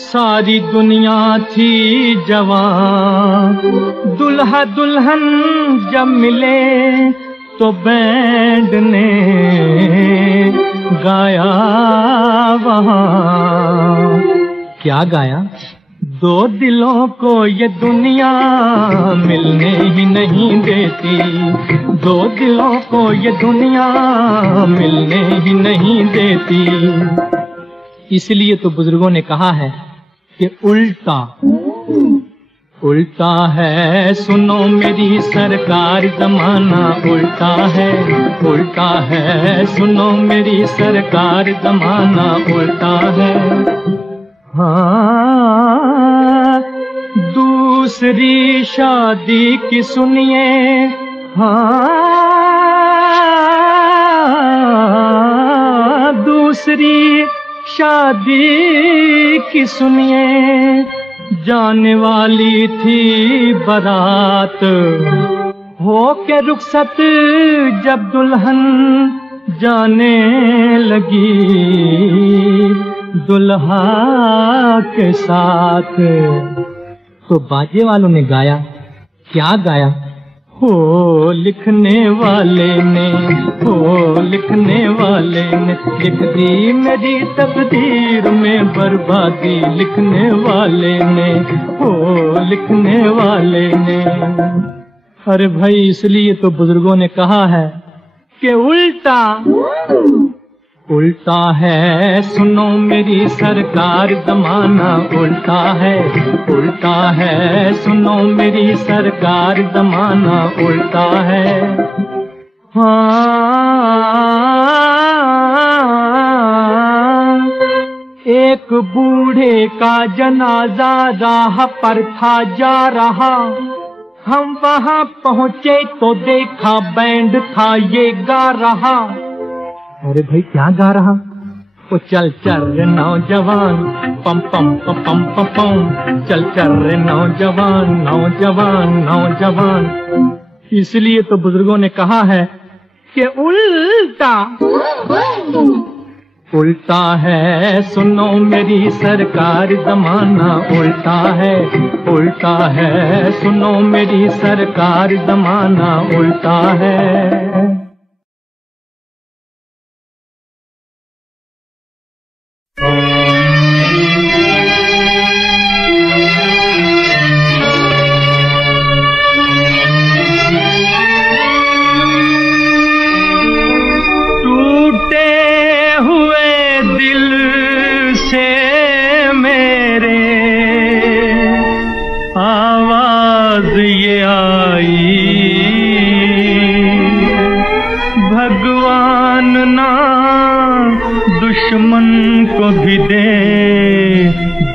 सारी दुनिया थी जवान। दुल्हा दुल्हन जब मिले तो बैंड ने गाया वहाँ। क्या गाया? दो दिलों को ये दुनिया मिलने ही नहीं देती, दो दिलों को ये दुनिया मिलने ही नहीं देती। इसलिए तो बुजुर्गों ने कहा है कि उल्टा उल्टा है सुनो मेरी सरकार, जमाना उल्टा है, उल्टा है सुनो मेरी सरकार, जमाना उल्टा है। हाँ दूसरी शादी की सुनिए, हाँ दूसरी शादी की सुनिए, जाने वाली थी बारात, हो के रुखसत जब दुल्हन जाने लगी दुल्हा के साथ। तो बाजे वालों ने गाया, क्या गाया? हो लिखने वाले ने, हो लिखने वाले ने लिख दी मेरी तकदीर में बर्बादी, लिखने वाले ने, हो लिखने वाले ने। अरे भाई इसलिए तो बुजुर्गों ने कहा है कि उल्टा उल्टा है सुनो मेरी सरकार, जमाना उल्टा है, उल्टा है सुनो मेरी सरकार, जमाना उल्टा है। हाँ एक बूढ़े का जनाजा राह पर था जा रहा, हम वहाँ पहुँचे तो देखा बैंड था ये गा रहा। अरे भाई क्या गा रहा? ओ चल चल रे नौजवान, पम पम पम पम पम पम, चल चल रे नौजवान नौजवान नौजवान। इसलिए तो बुजुर्गों ने कहा है कि उल्टा उल्टा है, सुनो मेरी सरकार जमाना उल्टा है, सुनो मेरी सरकार जमाना उल्टा है। दुश्मन को भी दे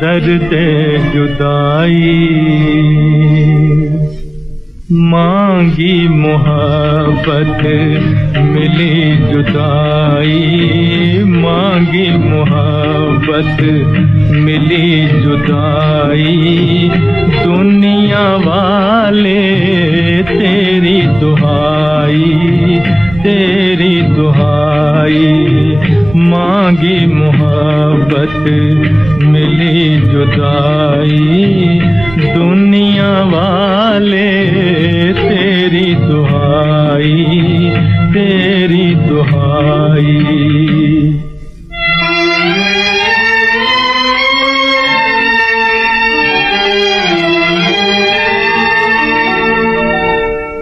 दर्द जुदाई, मांगी मोहब्बत मिली जुदाई, मांगी मोहब्बत मिली जुदाई। दुनिया वाले तेरी दुहाई, तेरी दुहाई, मांगी मोहब्बत मिली जुदाई। दुनिया वाले तेरी दुहाई, तेरी दुहाई।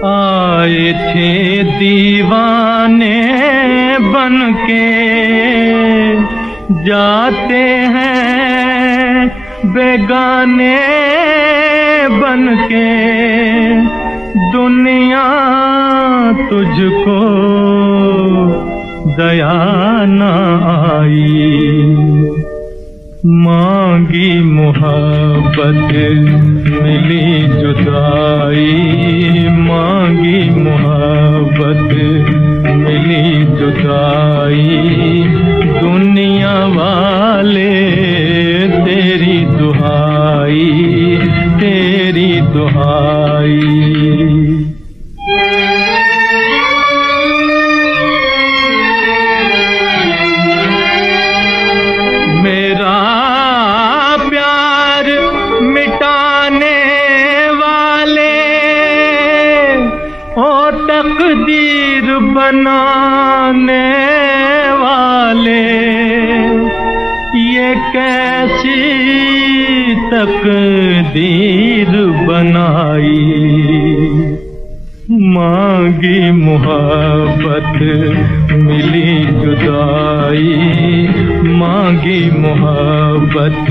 आए थे दीवाने बनके, जाते हैं बेगाने बनके। दुनिया तुझको दया न आई, मांगी मोहब्बत मिली जुदाई, मांगी मोहब्बत मिली जुदाई। दुनिया वाले तेरी दुहाई, तेरी दुहाई। मेरा प्यार मिटाने वाले ओ तकदीर बनाने वाले, ये कैसी तकदीर बनाई। मांगी मोहब्बत मिली जुदाई, मांगी मोहब्बत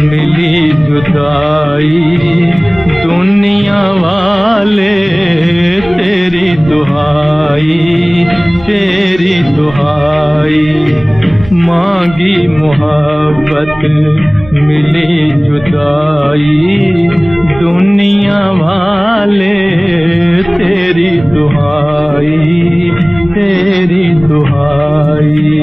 मिली जुदाई। दुनिया वाले तेरी दुहाई, तेरी दुहाई। मांगी मोहब्बत मिली जुदाई। दुनिया वाले तेरी दुहाई, तेरी दुहाई।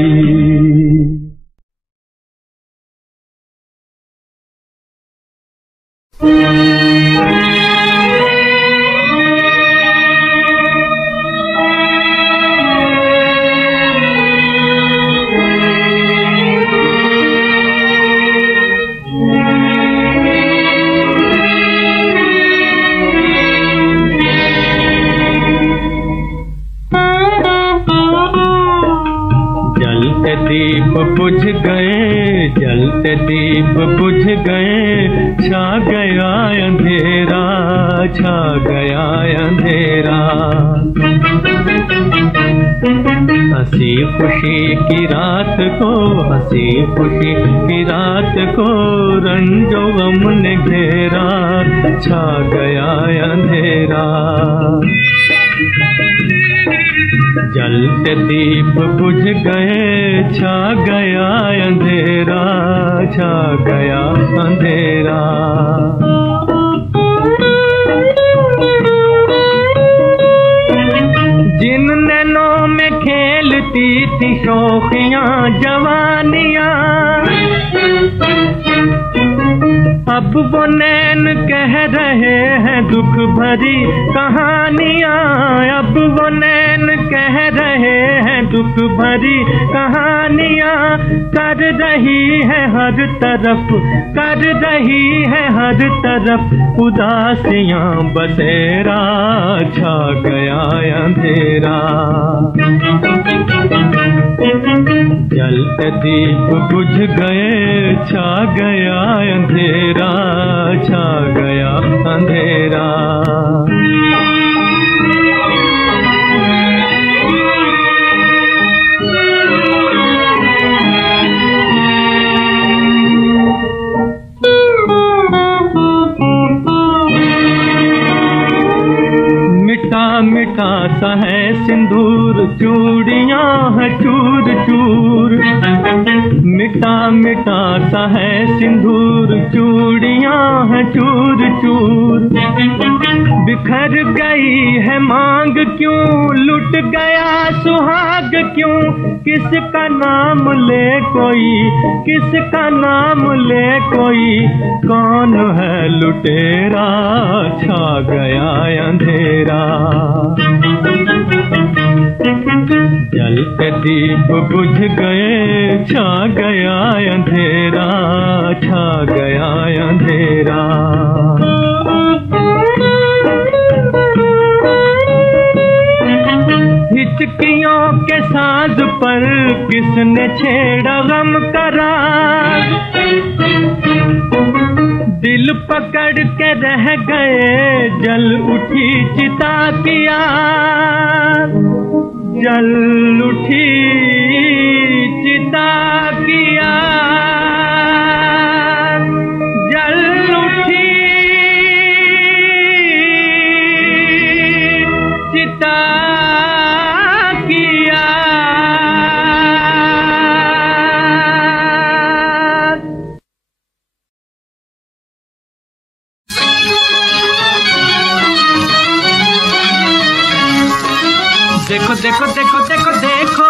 दीप बुझ गए, जलते दीप बुझ गए, छा गया अंधेरा, छा गया अंधेरा। हंसी खुशी की रात को, हंसी खुशी की रात को, रंजो गम ने घेरा, छा गया अंधेरा। जलते दीप बुझ गए, छा गया अंधेरा, छा गया अंधेरा। जिन नैनों में खेल लूटी थी शोखियां जवानियां। अब वो नैन कह रहे हैं दुख भरी कहानियां। अब वो नैन कह रहे हैं दुख भरी कहानियां। कर रही है हर तरफ, कर रही है हर तरफ उदासियां। बसेरा छा गया अंधेरा, जलते दीप बुझ गए, छा गया अंधेरा, छा गया अंधेरा। मिठा सा है सिंदूर, चूड़ियां है चूर चूर। मिठा मिठा सा है सिंदूर, चूड़ियां है चूर चूर। बिखर गई है मांग क्यों, लुट गया सुहाग क्यों। किसका नाम ले कोई, किसका नाम ले कोई। कौन है लुटेरा, छा गया अंधेरा। जलते दीप बुझ गए, छा गया अंधेरा, छा गया अंधेरा। हिचकियों के साज पर किसने छेड़ा गम करा। दिल पकड़ के रह गए, जल उठी चिता की आग। जल उठी चिता की आग, जल उठी चिता की आग। देखो देखो देखो देखो देखो,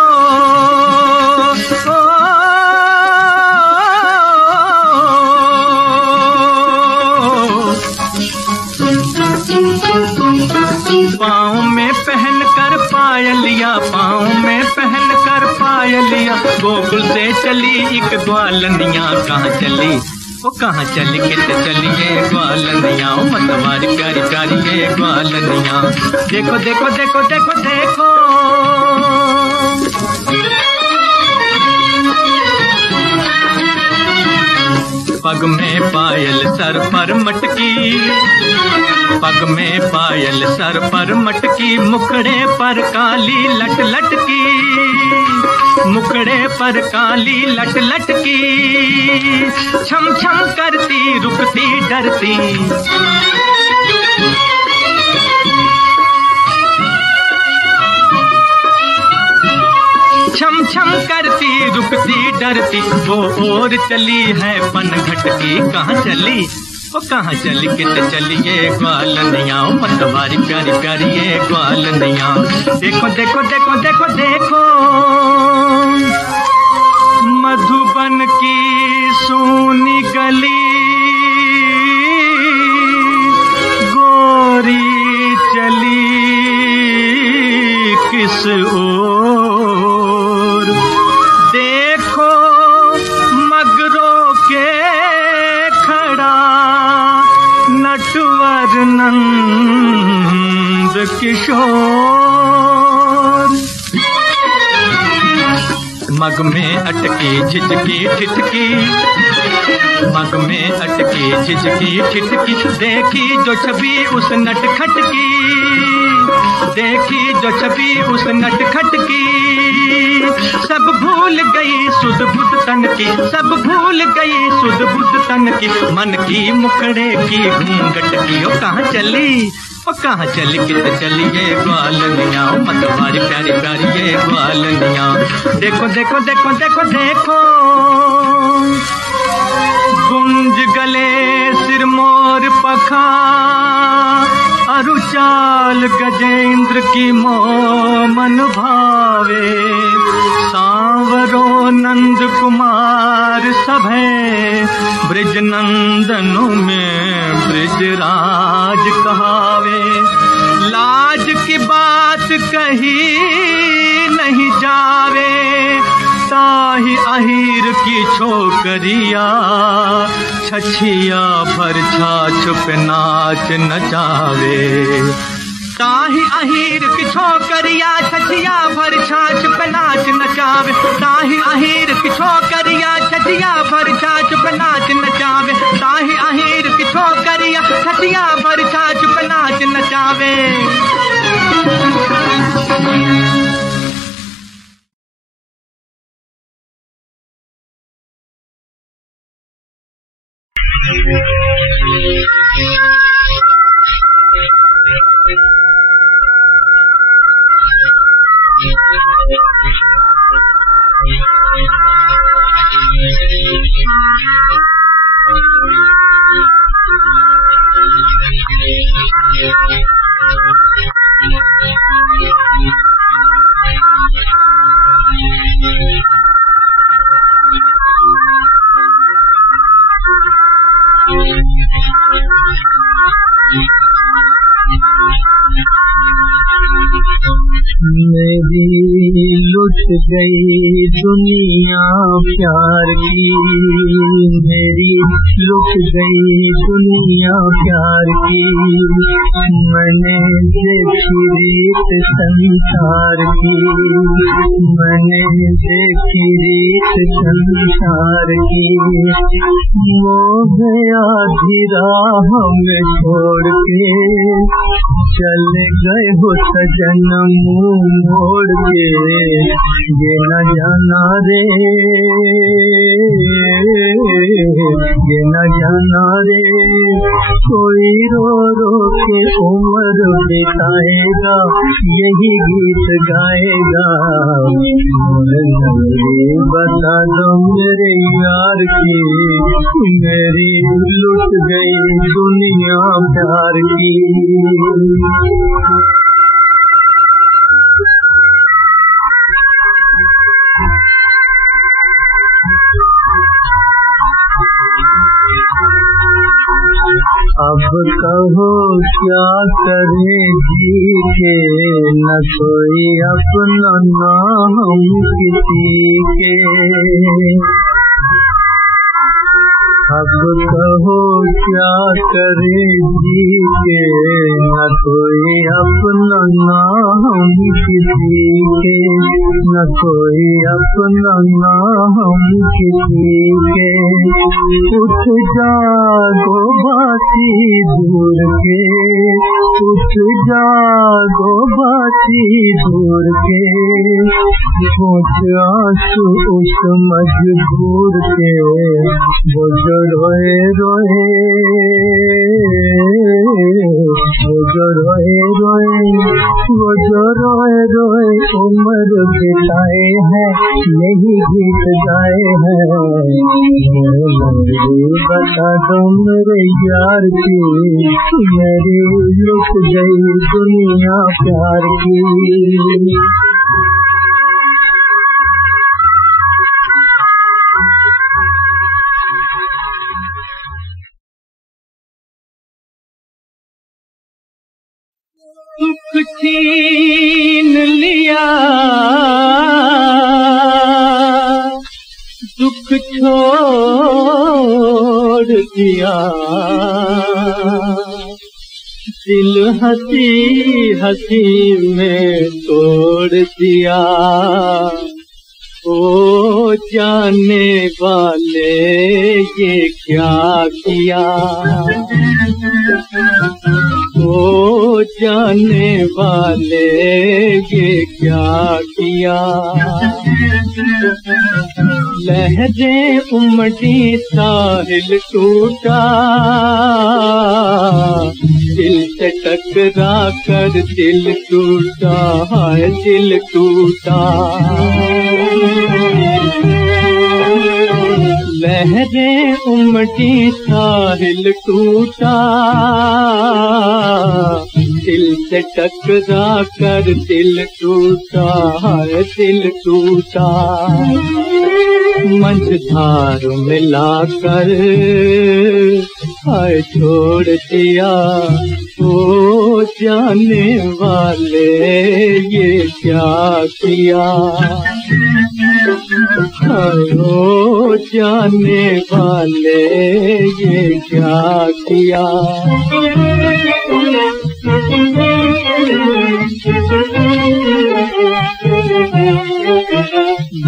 पाँव में पहन कर पायलिया, पाँव में पहन कर पायलिया। गोकुल से चली एक ग्वालनिया, कहाँ चली वो कहाँ चली कित चली ये ग्वालनिया। मतवारी प्यारी प्यारी ये ग्वालनिया। देखो देखो देखो देखो देखो, पग में पायल सर पर मटकी, पग में पायल सर पर मटकी। मुखड़े पर काली लट लटकी, मुखड़े पर काली लट लटकी। छम छम करती रुकती डरती, छम छम करती रुकती डरती। वो और चली है पनघट की, कहाँ चली वो कहाँ चली कित चली ये ग्वालनिया। मतवारी प्यारी प्यारी ये ग्वालनिया। देखो देखो देखो देखो देखो, मधुबन की सूनी गली, गोरी चली किस ओर। देखो मगरों के खड़ा नटवर नंद किशोर। मग में अटकी झिझकी ठिठकी, मग में अटकी झिझकी ठिठकी। देखी जो छवि उस नटखट की, देखी जो छवि उस नटखट की। सब भूल गई सुध बुध तन की, सब भूल गई सुध बुध तन की। मन की मुखड़े की घूंघट की। ओ कहाँ चली ओ कहाँ चली कित चली ये ग्वालनिया। मतवारी प्यारी प्यारी ये ग्वालनिया। देखो देखो देखो देखो देखो, गुंज गले सिर मोर पखा। चारु चाल गजेंद्र की मोमन भावे, सांवरो नंद कुमार सभे, ब्रिज नंदनों में ब्रिजराज कहावे। लाज की बात कही नहीं जावे, ताही अहीर की छोकरिया, छछिया भर छाछ पे नाच नचावे। ताही अहीर की छोकरिया, छछिया भर छाछ पे नाच नचावे। ताही अहीर की छोकरिया, छछिया भर छाछ पे नाच नचावे। ताही अहीर की छोकरिया, छछिया भर छाछ पे नाच नचावे। मेरी लुट गई दुनिया प्यार की, मेरी लुट गई दुनिया प्यार की। मैंने देखी रीत संसार की, मैंने देखी रीत संसार की। मोह आधी राह में छोड़ के चले गए हो सजन मुँह मोड़ के। ये न जाना रे, ये न जाना रे, कोई रो रो के उम्र बिताएगा, यही गीत गाएगा। बता दो मेरे यार की, मेरी लुट गई दुनिया प्यार की। अब कहो क्या करें जी के, न कोई अपना ना हम किसी के। अब कहो क्या करे जी के, न कोई अपना ना हम किसी के। न कोई अपना ना हम किसी के। उठ जागो बाती दूर के, उठ जागो बाती दूर के। सोच आंसू उस मजबूर के, वो जो रोए रोए, वो जो रोए रोए, वो जो रोए रोए उम्र बिताए हैं, यही गीत गाए हैं। बता दो मेरे यार की, मेरी लुट गई दुनिया प्यार की। सुख छीन लिया, दुख छोड़ दिया, दिल हंसी हंसी में तोड़ दिया। ओ जाने वाले ये क्या किया, ओ जाने वाले ये क्या किया। लहरें उमड़ी साहिल टूटा, दिल से टकरा कर दिल टूटा, है दिल टूटा। लहरें उमड़ी साहिल टूटा, दिल से टकरा कर दिल टूटा है, दिल टूटा। मंझधार मिलाकर हाय छोड़ दिया, ओ जाने वाले ये क्या किया। हाय ओ जाने वाले ये क्या किया।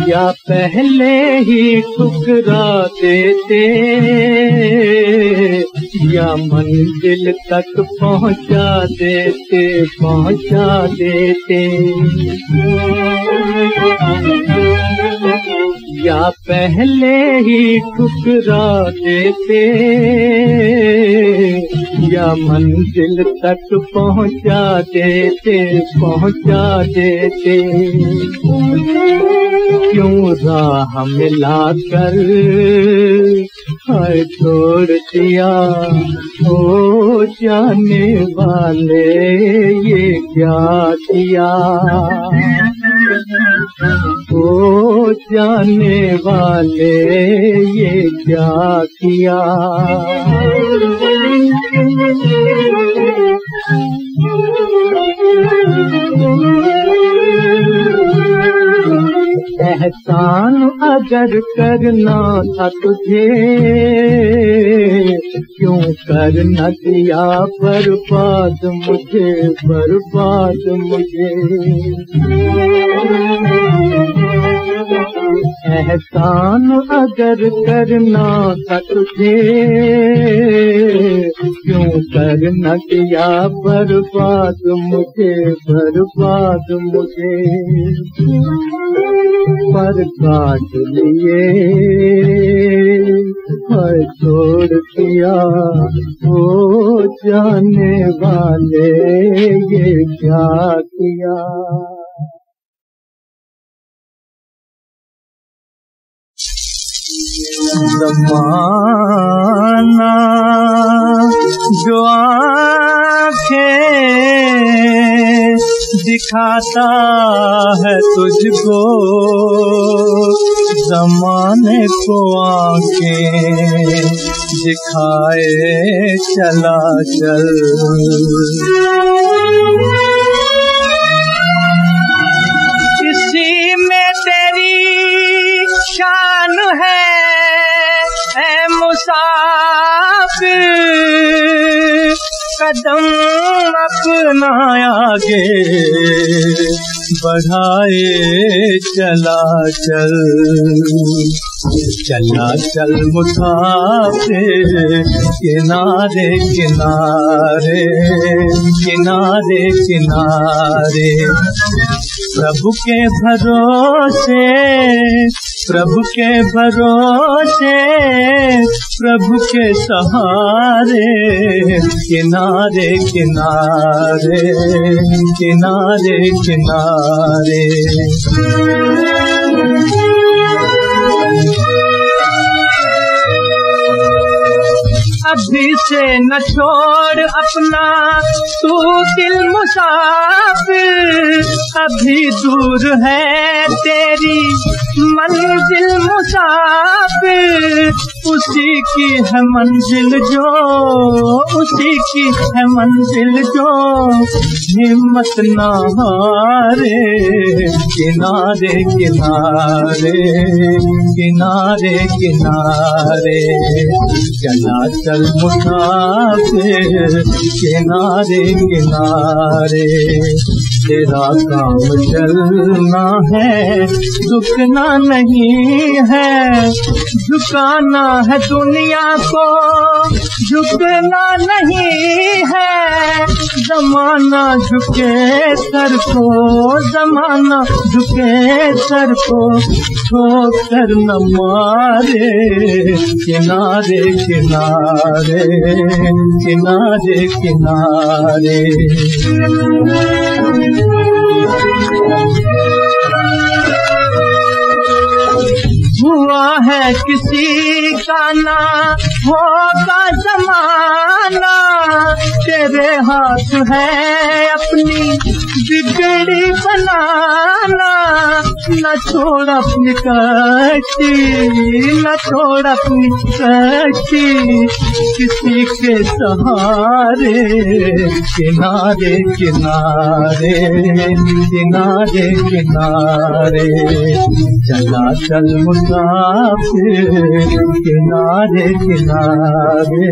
या पहले ही ठुकरा देते, या मंजिल तक पहुंचा देते, पहुंचा देते। या पहले ही ठुकरा देते, या मंजिल तक पहुंचा देते, पहुंचा देते। क्यों राह मिलाकर हाय छोड़ दिया, ओ जाने वाले ये क्या किया। ओ जाने वाले ये क्या किया। एहसान अगर करना था तुझे, क्यों कर न दिया बर्बाद मुझे, बर्बाद मुझे। एहसान अगर करना था तुझे, क्यों कर न दिया बर्बाद मुझे, बर्बाद मुझे। पर काट लिए हाय छोड़ दिया, ओ जाने वाले ये क्या किया। ज़माना जो आँखें दिखाता है तुझको, ज़माने को आँखें दिखाए चला चल। इसी में तेरी शान है ऐ मुसाफिर, कदम अपना आगे बढ़ाए चला चल। चला चल मुसाफिर किनारे किनारे, किनारे किनारे। प्रभु के भरोसे, प्रभु के भरोसे, प्रभु के सहारे। किनारे किनारे, किनारे किनारे। अभी से न छोड़ अपना तू दिल मुसाफिर, अभी दूर है तेरी मंजिल मुसाफिर। उसी की है मंजिल जो, उसी की है मंजिल जो, हिम्मत ना हारे। किनारे किनारे, किनारे किनारे। चला चल मुसाफिर किनारे किनारे। तेरा काम चलना है, झुकना नहीं है। झुकाना है दुनिया को, झुकना नहीं है। ज़माना झुके सर को, ज़माना झुके सर को, ठोकर न मारे। किनारे किनारे, किनारे किनारे। हुआ है किसी का ना होगा ज़माना, तेरे हाथ है अपनी बिगड़ी बनाना, न छोड़ अपनी कश्ती, न छोड़ अपनी कश्ती किसी के सहारे, किनारे किनारे किनारे किनारे चला चल मुसाफिर, किनारे किनारे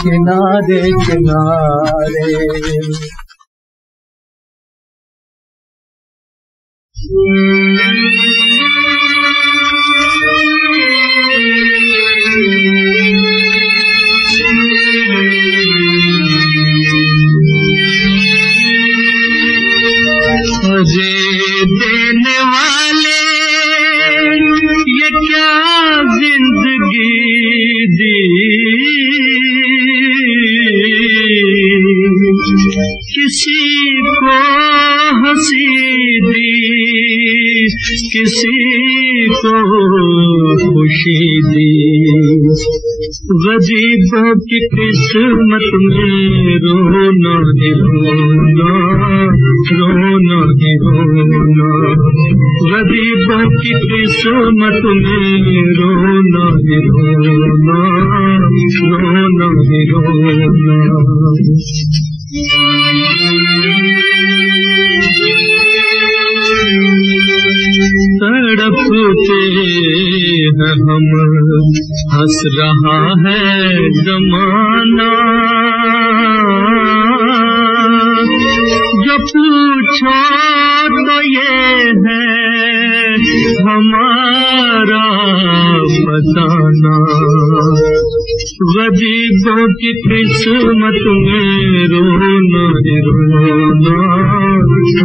किनारे किनारे। मुझे देने वाले ये क्या जिंदगी दी, किसी को हंसी दी, किसी को खुशी दी। गरीबों की किस्मत में रोना ही रोना, रोना ही रोना। गरीबों की किस्मत में रोना ही रोना, रोना ही रोना। तड़पते हैं हम, हंस रहा है जमाना, जो पूछो तो ये है हमारा फसाना। गरीबों की किस्मत में रोना ही रोना,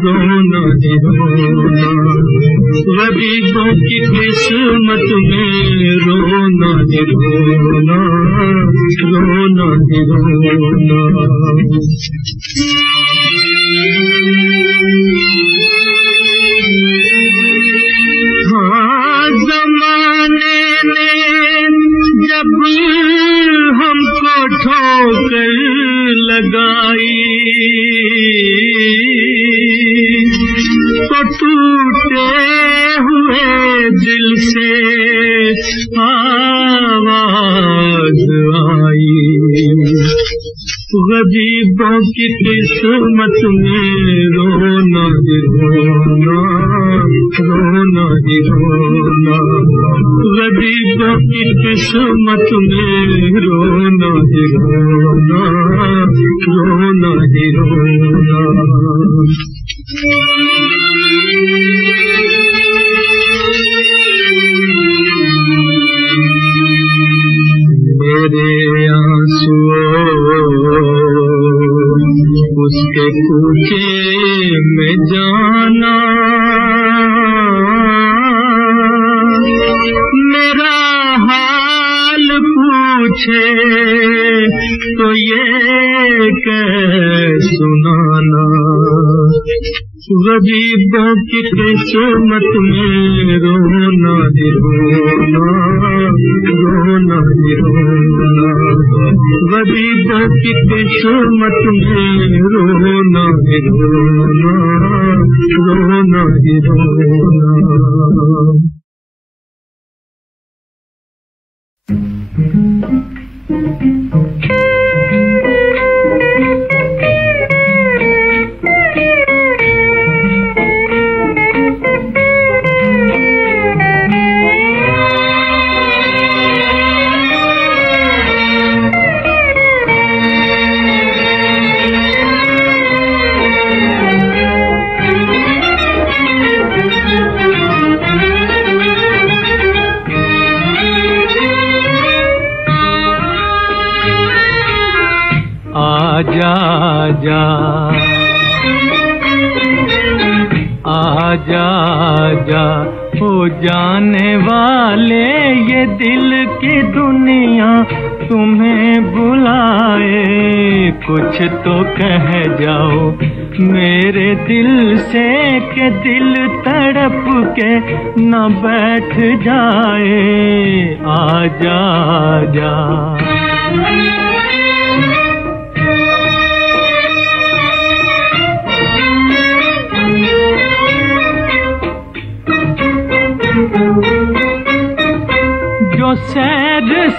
रोना ही रोना। गरीबों की किस्मत में रोना ही रोना, रोना ही रोना। हाँ, ज़माने ने जब हमको ठोकर लगाई तो टूटे हुए दिल से आवाज आई। गरीबों की किस्मत में रोना ही रोना, रोना ही रोना। गरीबों की किस्मत में रोना ही रोना, रोना ही रोना। मेरे आंसुओं उसके कूचे में जाना, मेरा हाल पूछे तो ये कह सुनाना। गरीबों की किस्मत में रोना ही रोना, रोना ही रोना। गरीबों की किस्मत में रोना ही रोना, रोना ही रोना। आजा आजा आजा आजा हो जाने वाले, ये दिल की दुनिया तुम्हें बुलाए। कुछ तो कह जाओ मेरे दिल से कि दिल तड़प के न बैठ जाए। आजा आजा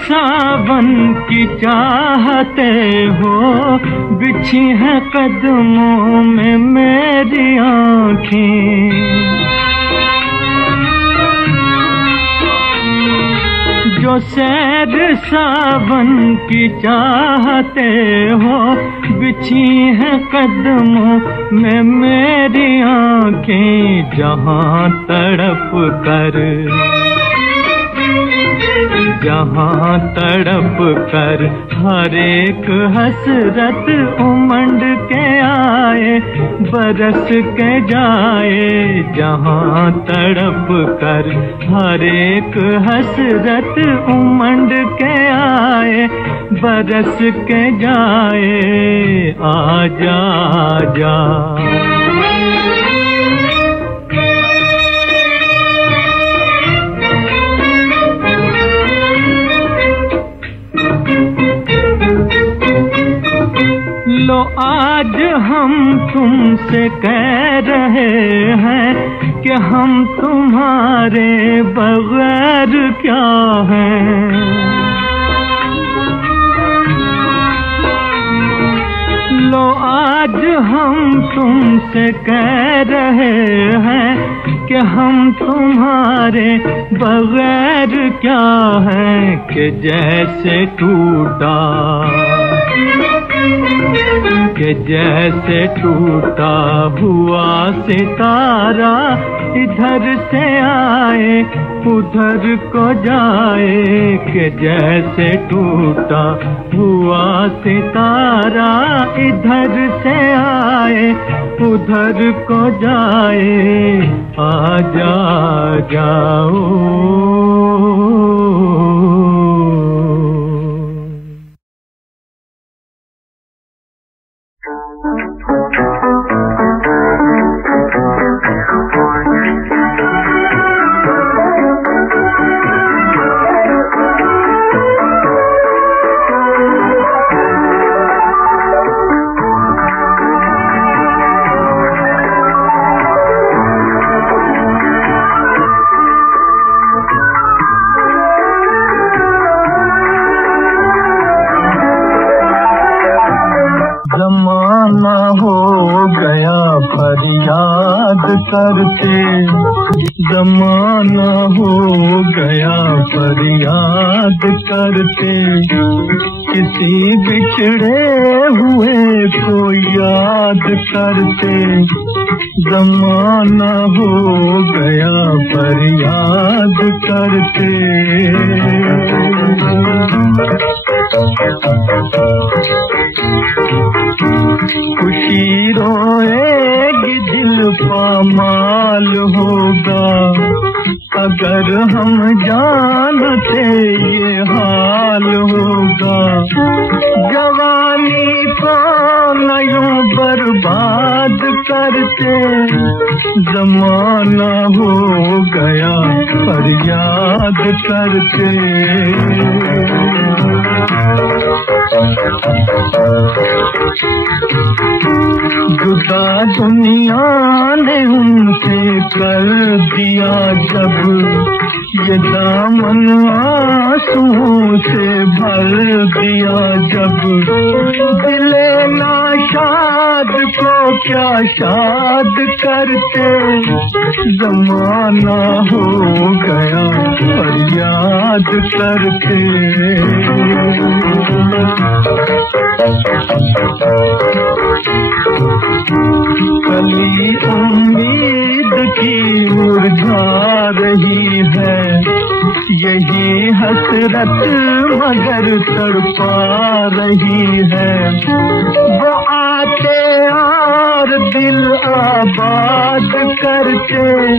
सावन की चाहते हो, बिछी है कदमों में मेरी आँखें। जो सैर सावन की चाहते हो, बिछी है कदमों में मेरी आँखें। जहाँ तड़प कर, जहाँ तड़प कर हर एक हसरत उमंड के आए, बरस के जाए। जहाँ तड़प कर हर एक हसरत उमंड के आए, बरस के जाए। आजा आजा लो, आज हम तुमसे कह रहे हैं कि हम तुम्हारे बगैर क्या हैं। लो, आज हम तुमसे कह रहे हैं कि हम तुम्हारे बगैर क्या हैं। कि जैसे टूटा, कि जैसे टूटा हुआ सितारा, इधर से आए उधर को जाए। कि जैसे टूटा हुआ सितारा, इधर से आए उधर को जाए। आजा जाओ जमाना हो गया फरियाद करते, जमाना हो गया फरियाद करते। किसी बिछड़े हुए को याद करते, जमाना हो गया फरियाद करते। खुशी रोएगी दिल पामाल होगा, अगर हम जानते ये हाल होगा। जवानी को न यूं बर्बाद करते, जमाना हो गया फरियाद करते। जुदा दुनिया ने उनसे कर दिया जब, ये दामन आंसुओं से भर दिया जब। दिले नाशाद को क्या शाद करते, जमाना हो गया फरियाद करते। कली उम्मीद की मुरझा रही है, यही हसरत मगर तड़पा रही है। वो आते और दिल आबाद करते,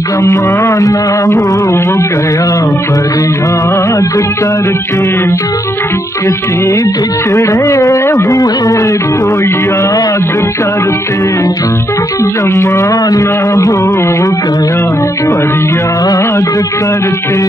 जमाना हो गया फरियाद करके। किसी बिछड़े हुए को याद करते, जमाना हो गया फरियाद करते।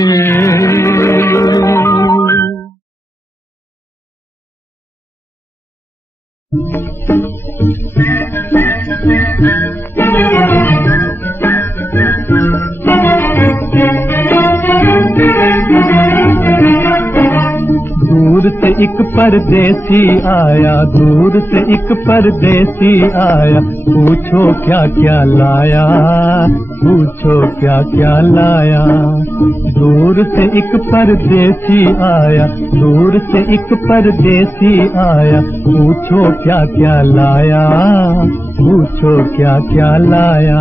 परदेसी आया, दूर से एक परदेसी आया, पूछो क्या क्या लाया, पूछो क्या क्या लाया। दूर से एक परदेसी आया, दूर से एक परदेसी आया, पूछो क्या क्या लाया, पूछो क्या क्या लाया।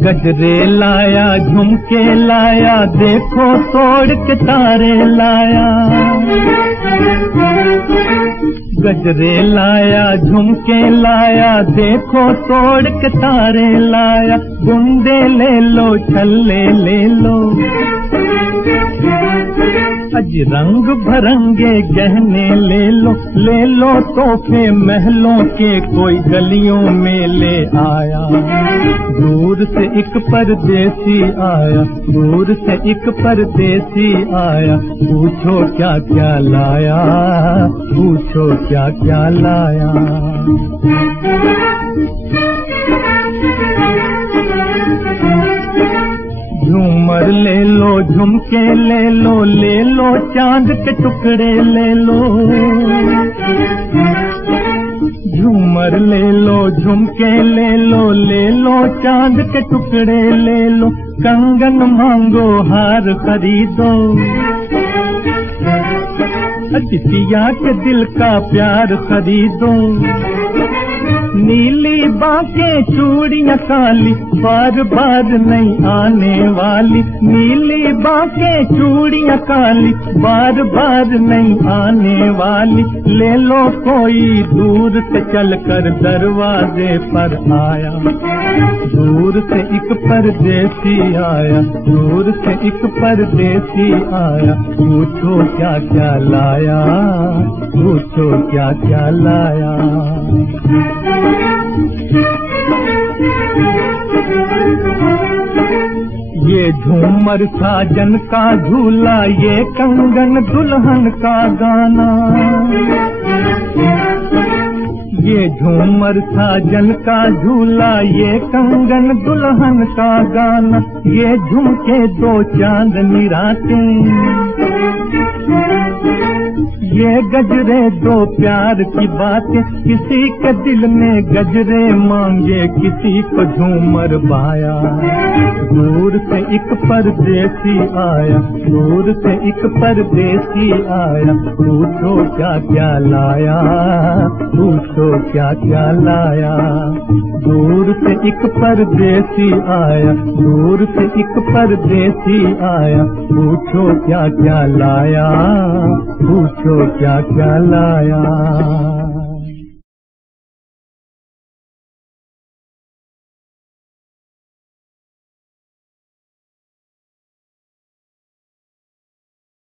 गजरे लाया, झुमके लाया, देखो तोड़ के तारे लाया। गजरे लाया, झुमके लाया, देखो तोड़ के तारे लाया। गुंडे ले लो, छल्ले ले लो, अज रंग भरंगे गहने ले लो तोहफे महलों के कोई गलियों में ले आया। दूर से एक परदेसी आया, दूर से एक परदेसी आया, पूछो क्या क्या लाया, पूछो क्या क्या लाया। झूमर ले लो, झुमके ले लो चांद के टुकड़े ले लो। झूमर ले लो, झुमके ले लो चांद के टुकड़े ले लो। कंगन मांगो, हार खरीदो, अतिथिया के दिल का प्यार खरीदो। नीली बांके चूड़ियां काली, बार बार नहीं आने वाली। नीली बांके चूड़ियां काली, बार बार नहीं आने वाली। ले लो कोई दूर से चलकर दरवाजे पर आया। दूर से एक परदेसी आया, दूर से एक परदेसी आया, पूछो क्या क्या लाया, पूछो क्या क्या लाया। ये झूमर साजन का झूला, ये कंगन दुल्हन का गाना। ये झूमर साजन का झूला, ये कंगन दुल्हन का गाना। ये झुमके दो चांदनी रातें, ये गजरे दो प्यार की बातें। किसी के दिल में गजरे मांगे, किसी को झूमर बाया। दूर से एक परदेसी आया, दूर से एक परदेसी आया, पूछो क्या क्या लाया, पूछो क्या क्या लाया। दूर से एक परदेसी आया, दूर से एक परदेसी आया, पूछो क्या क्या लाया, पूछो क्या क्या लाया।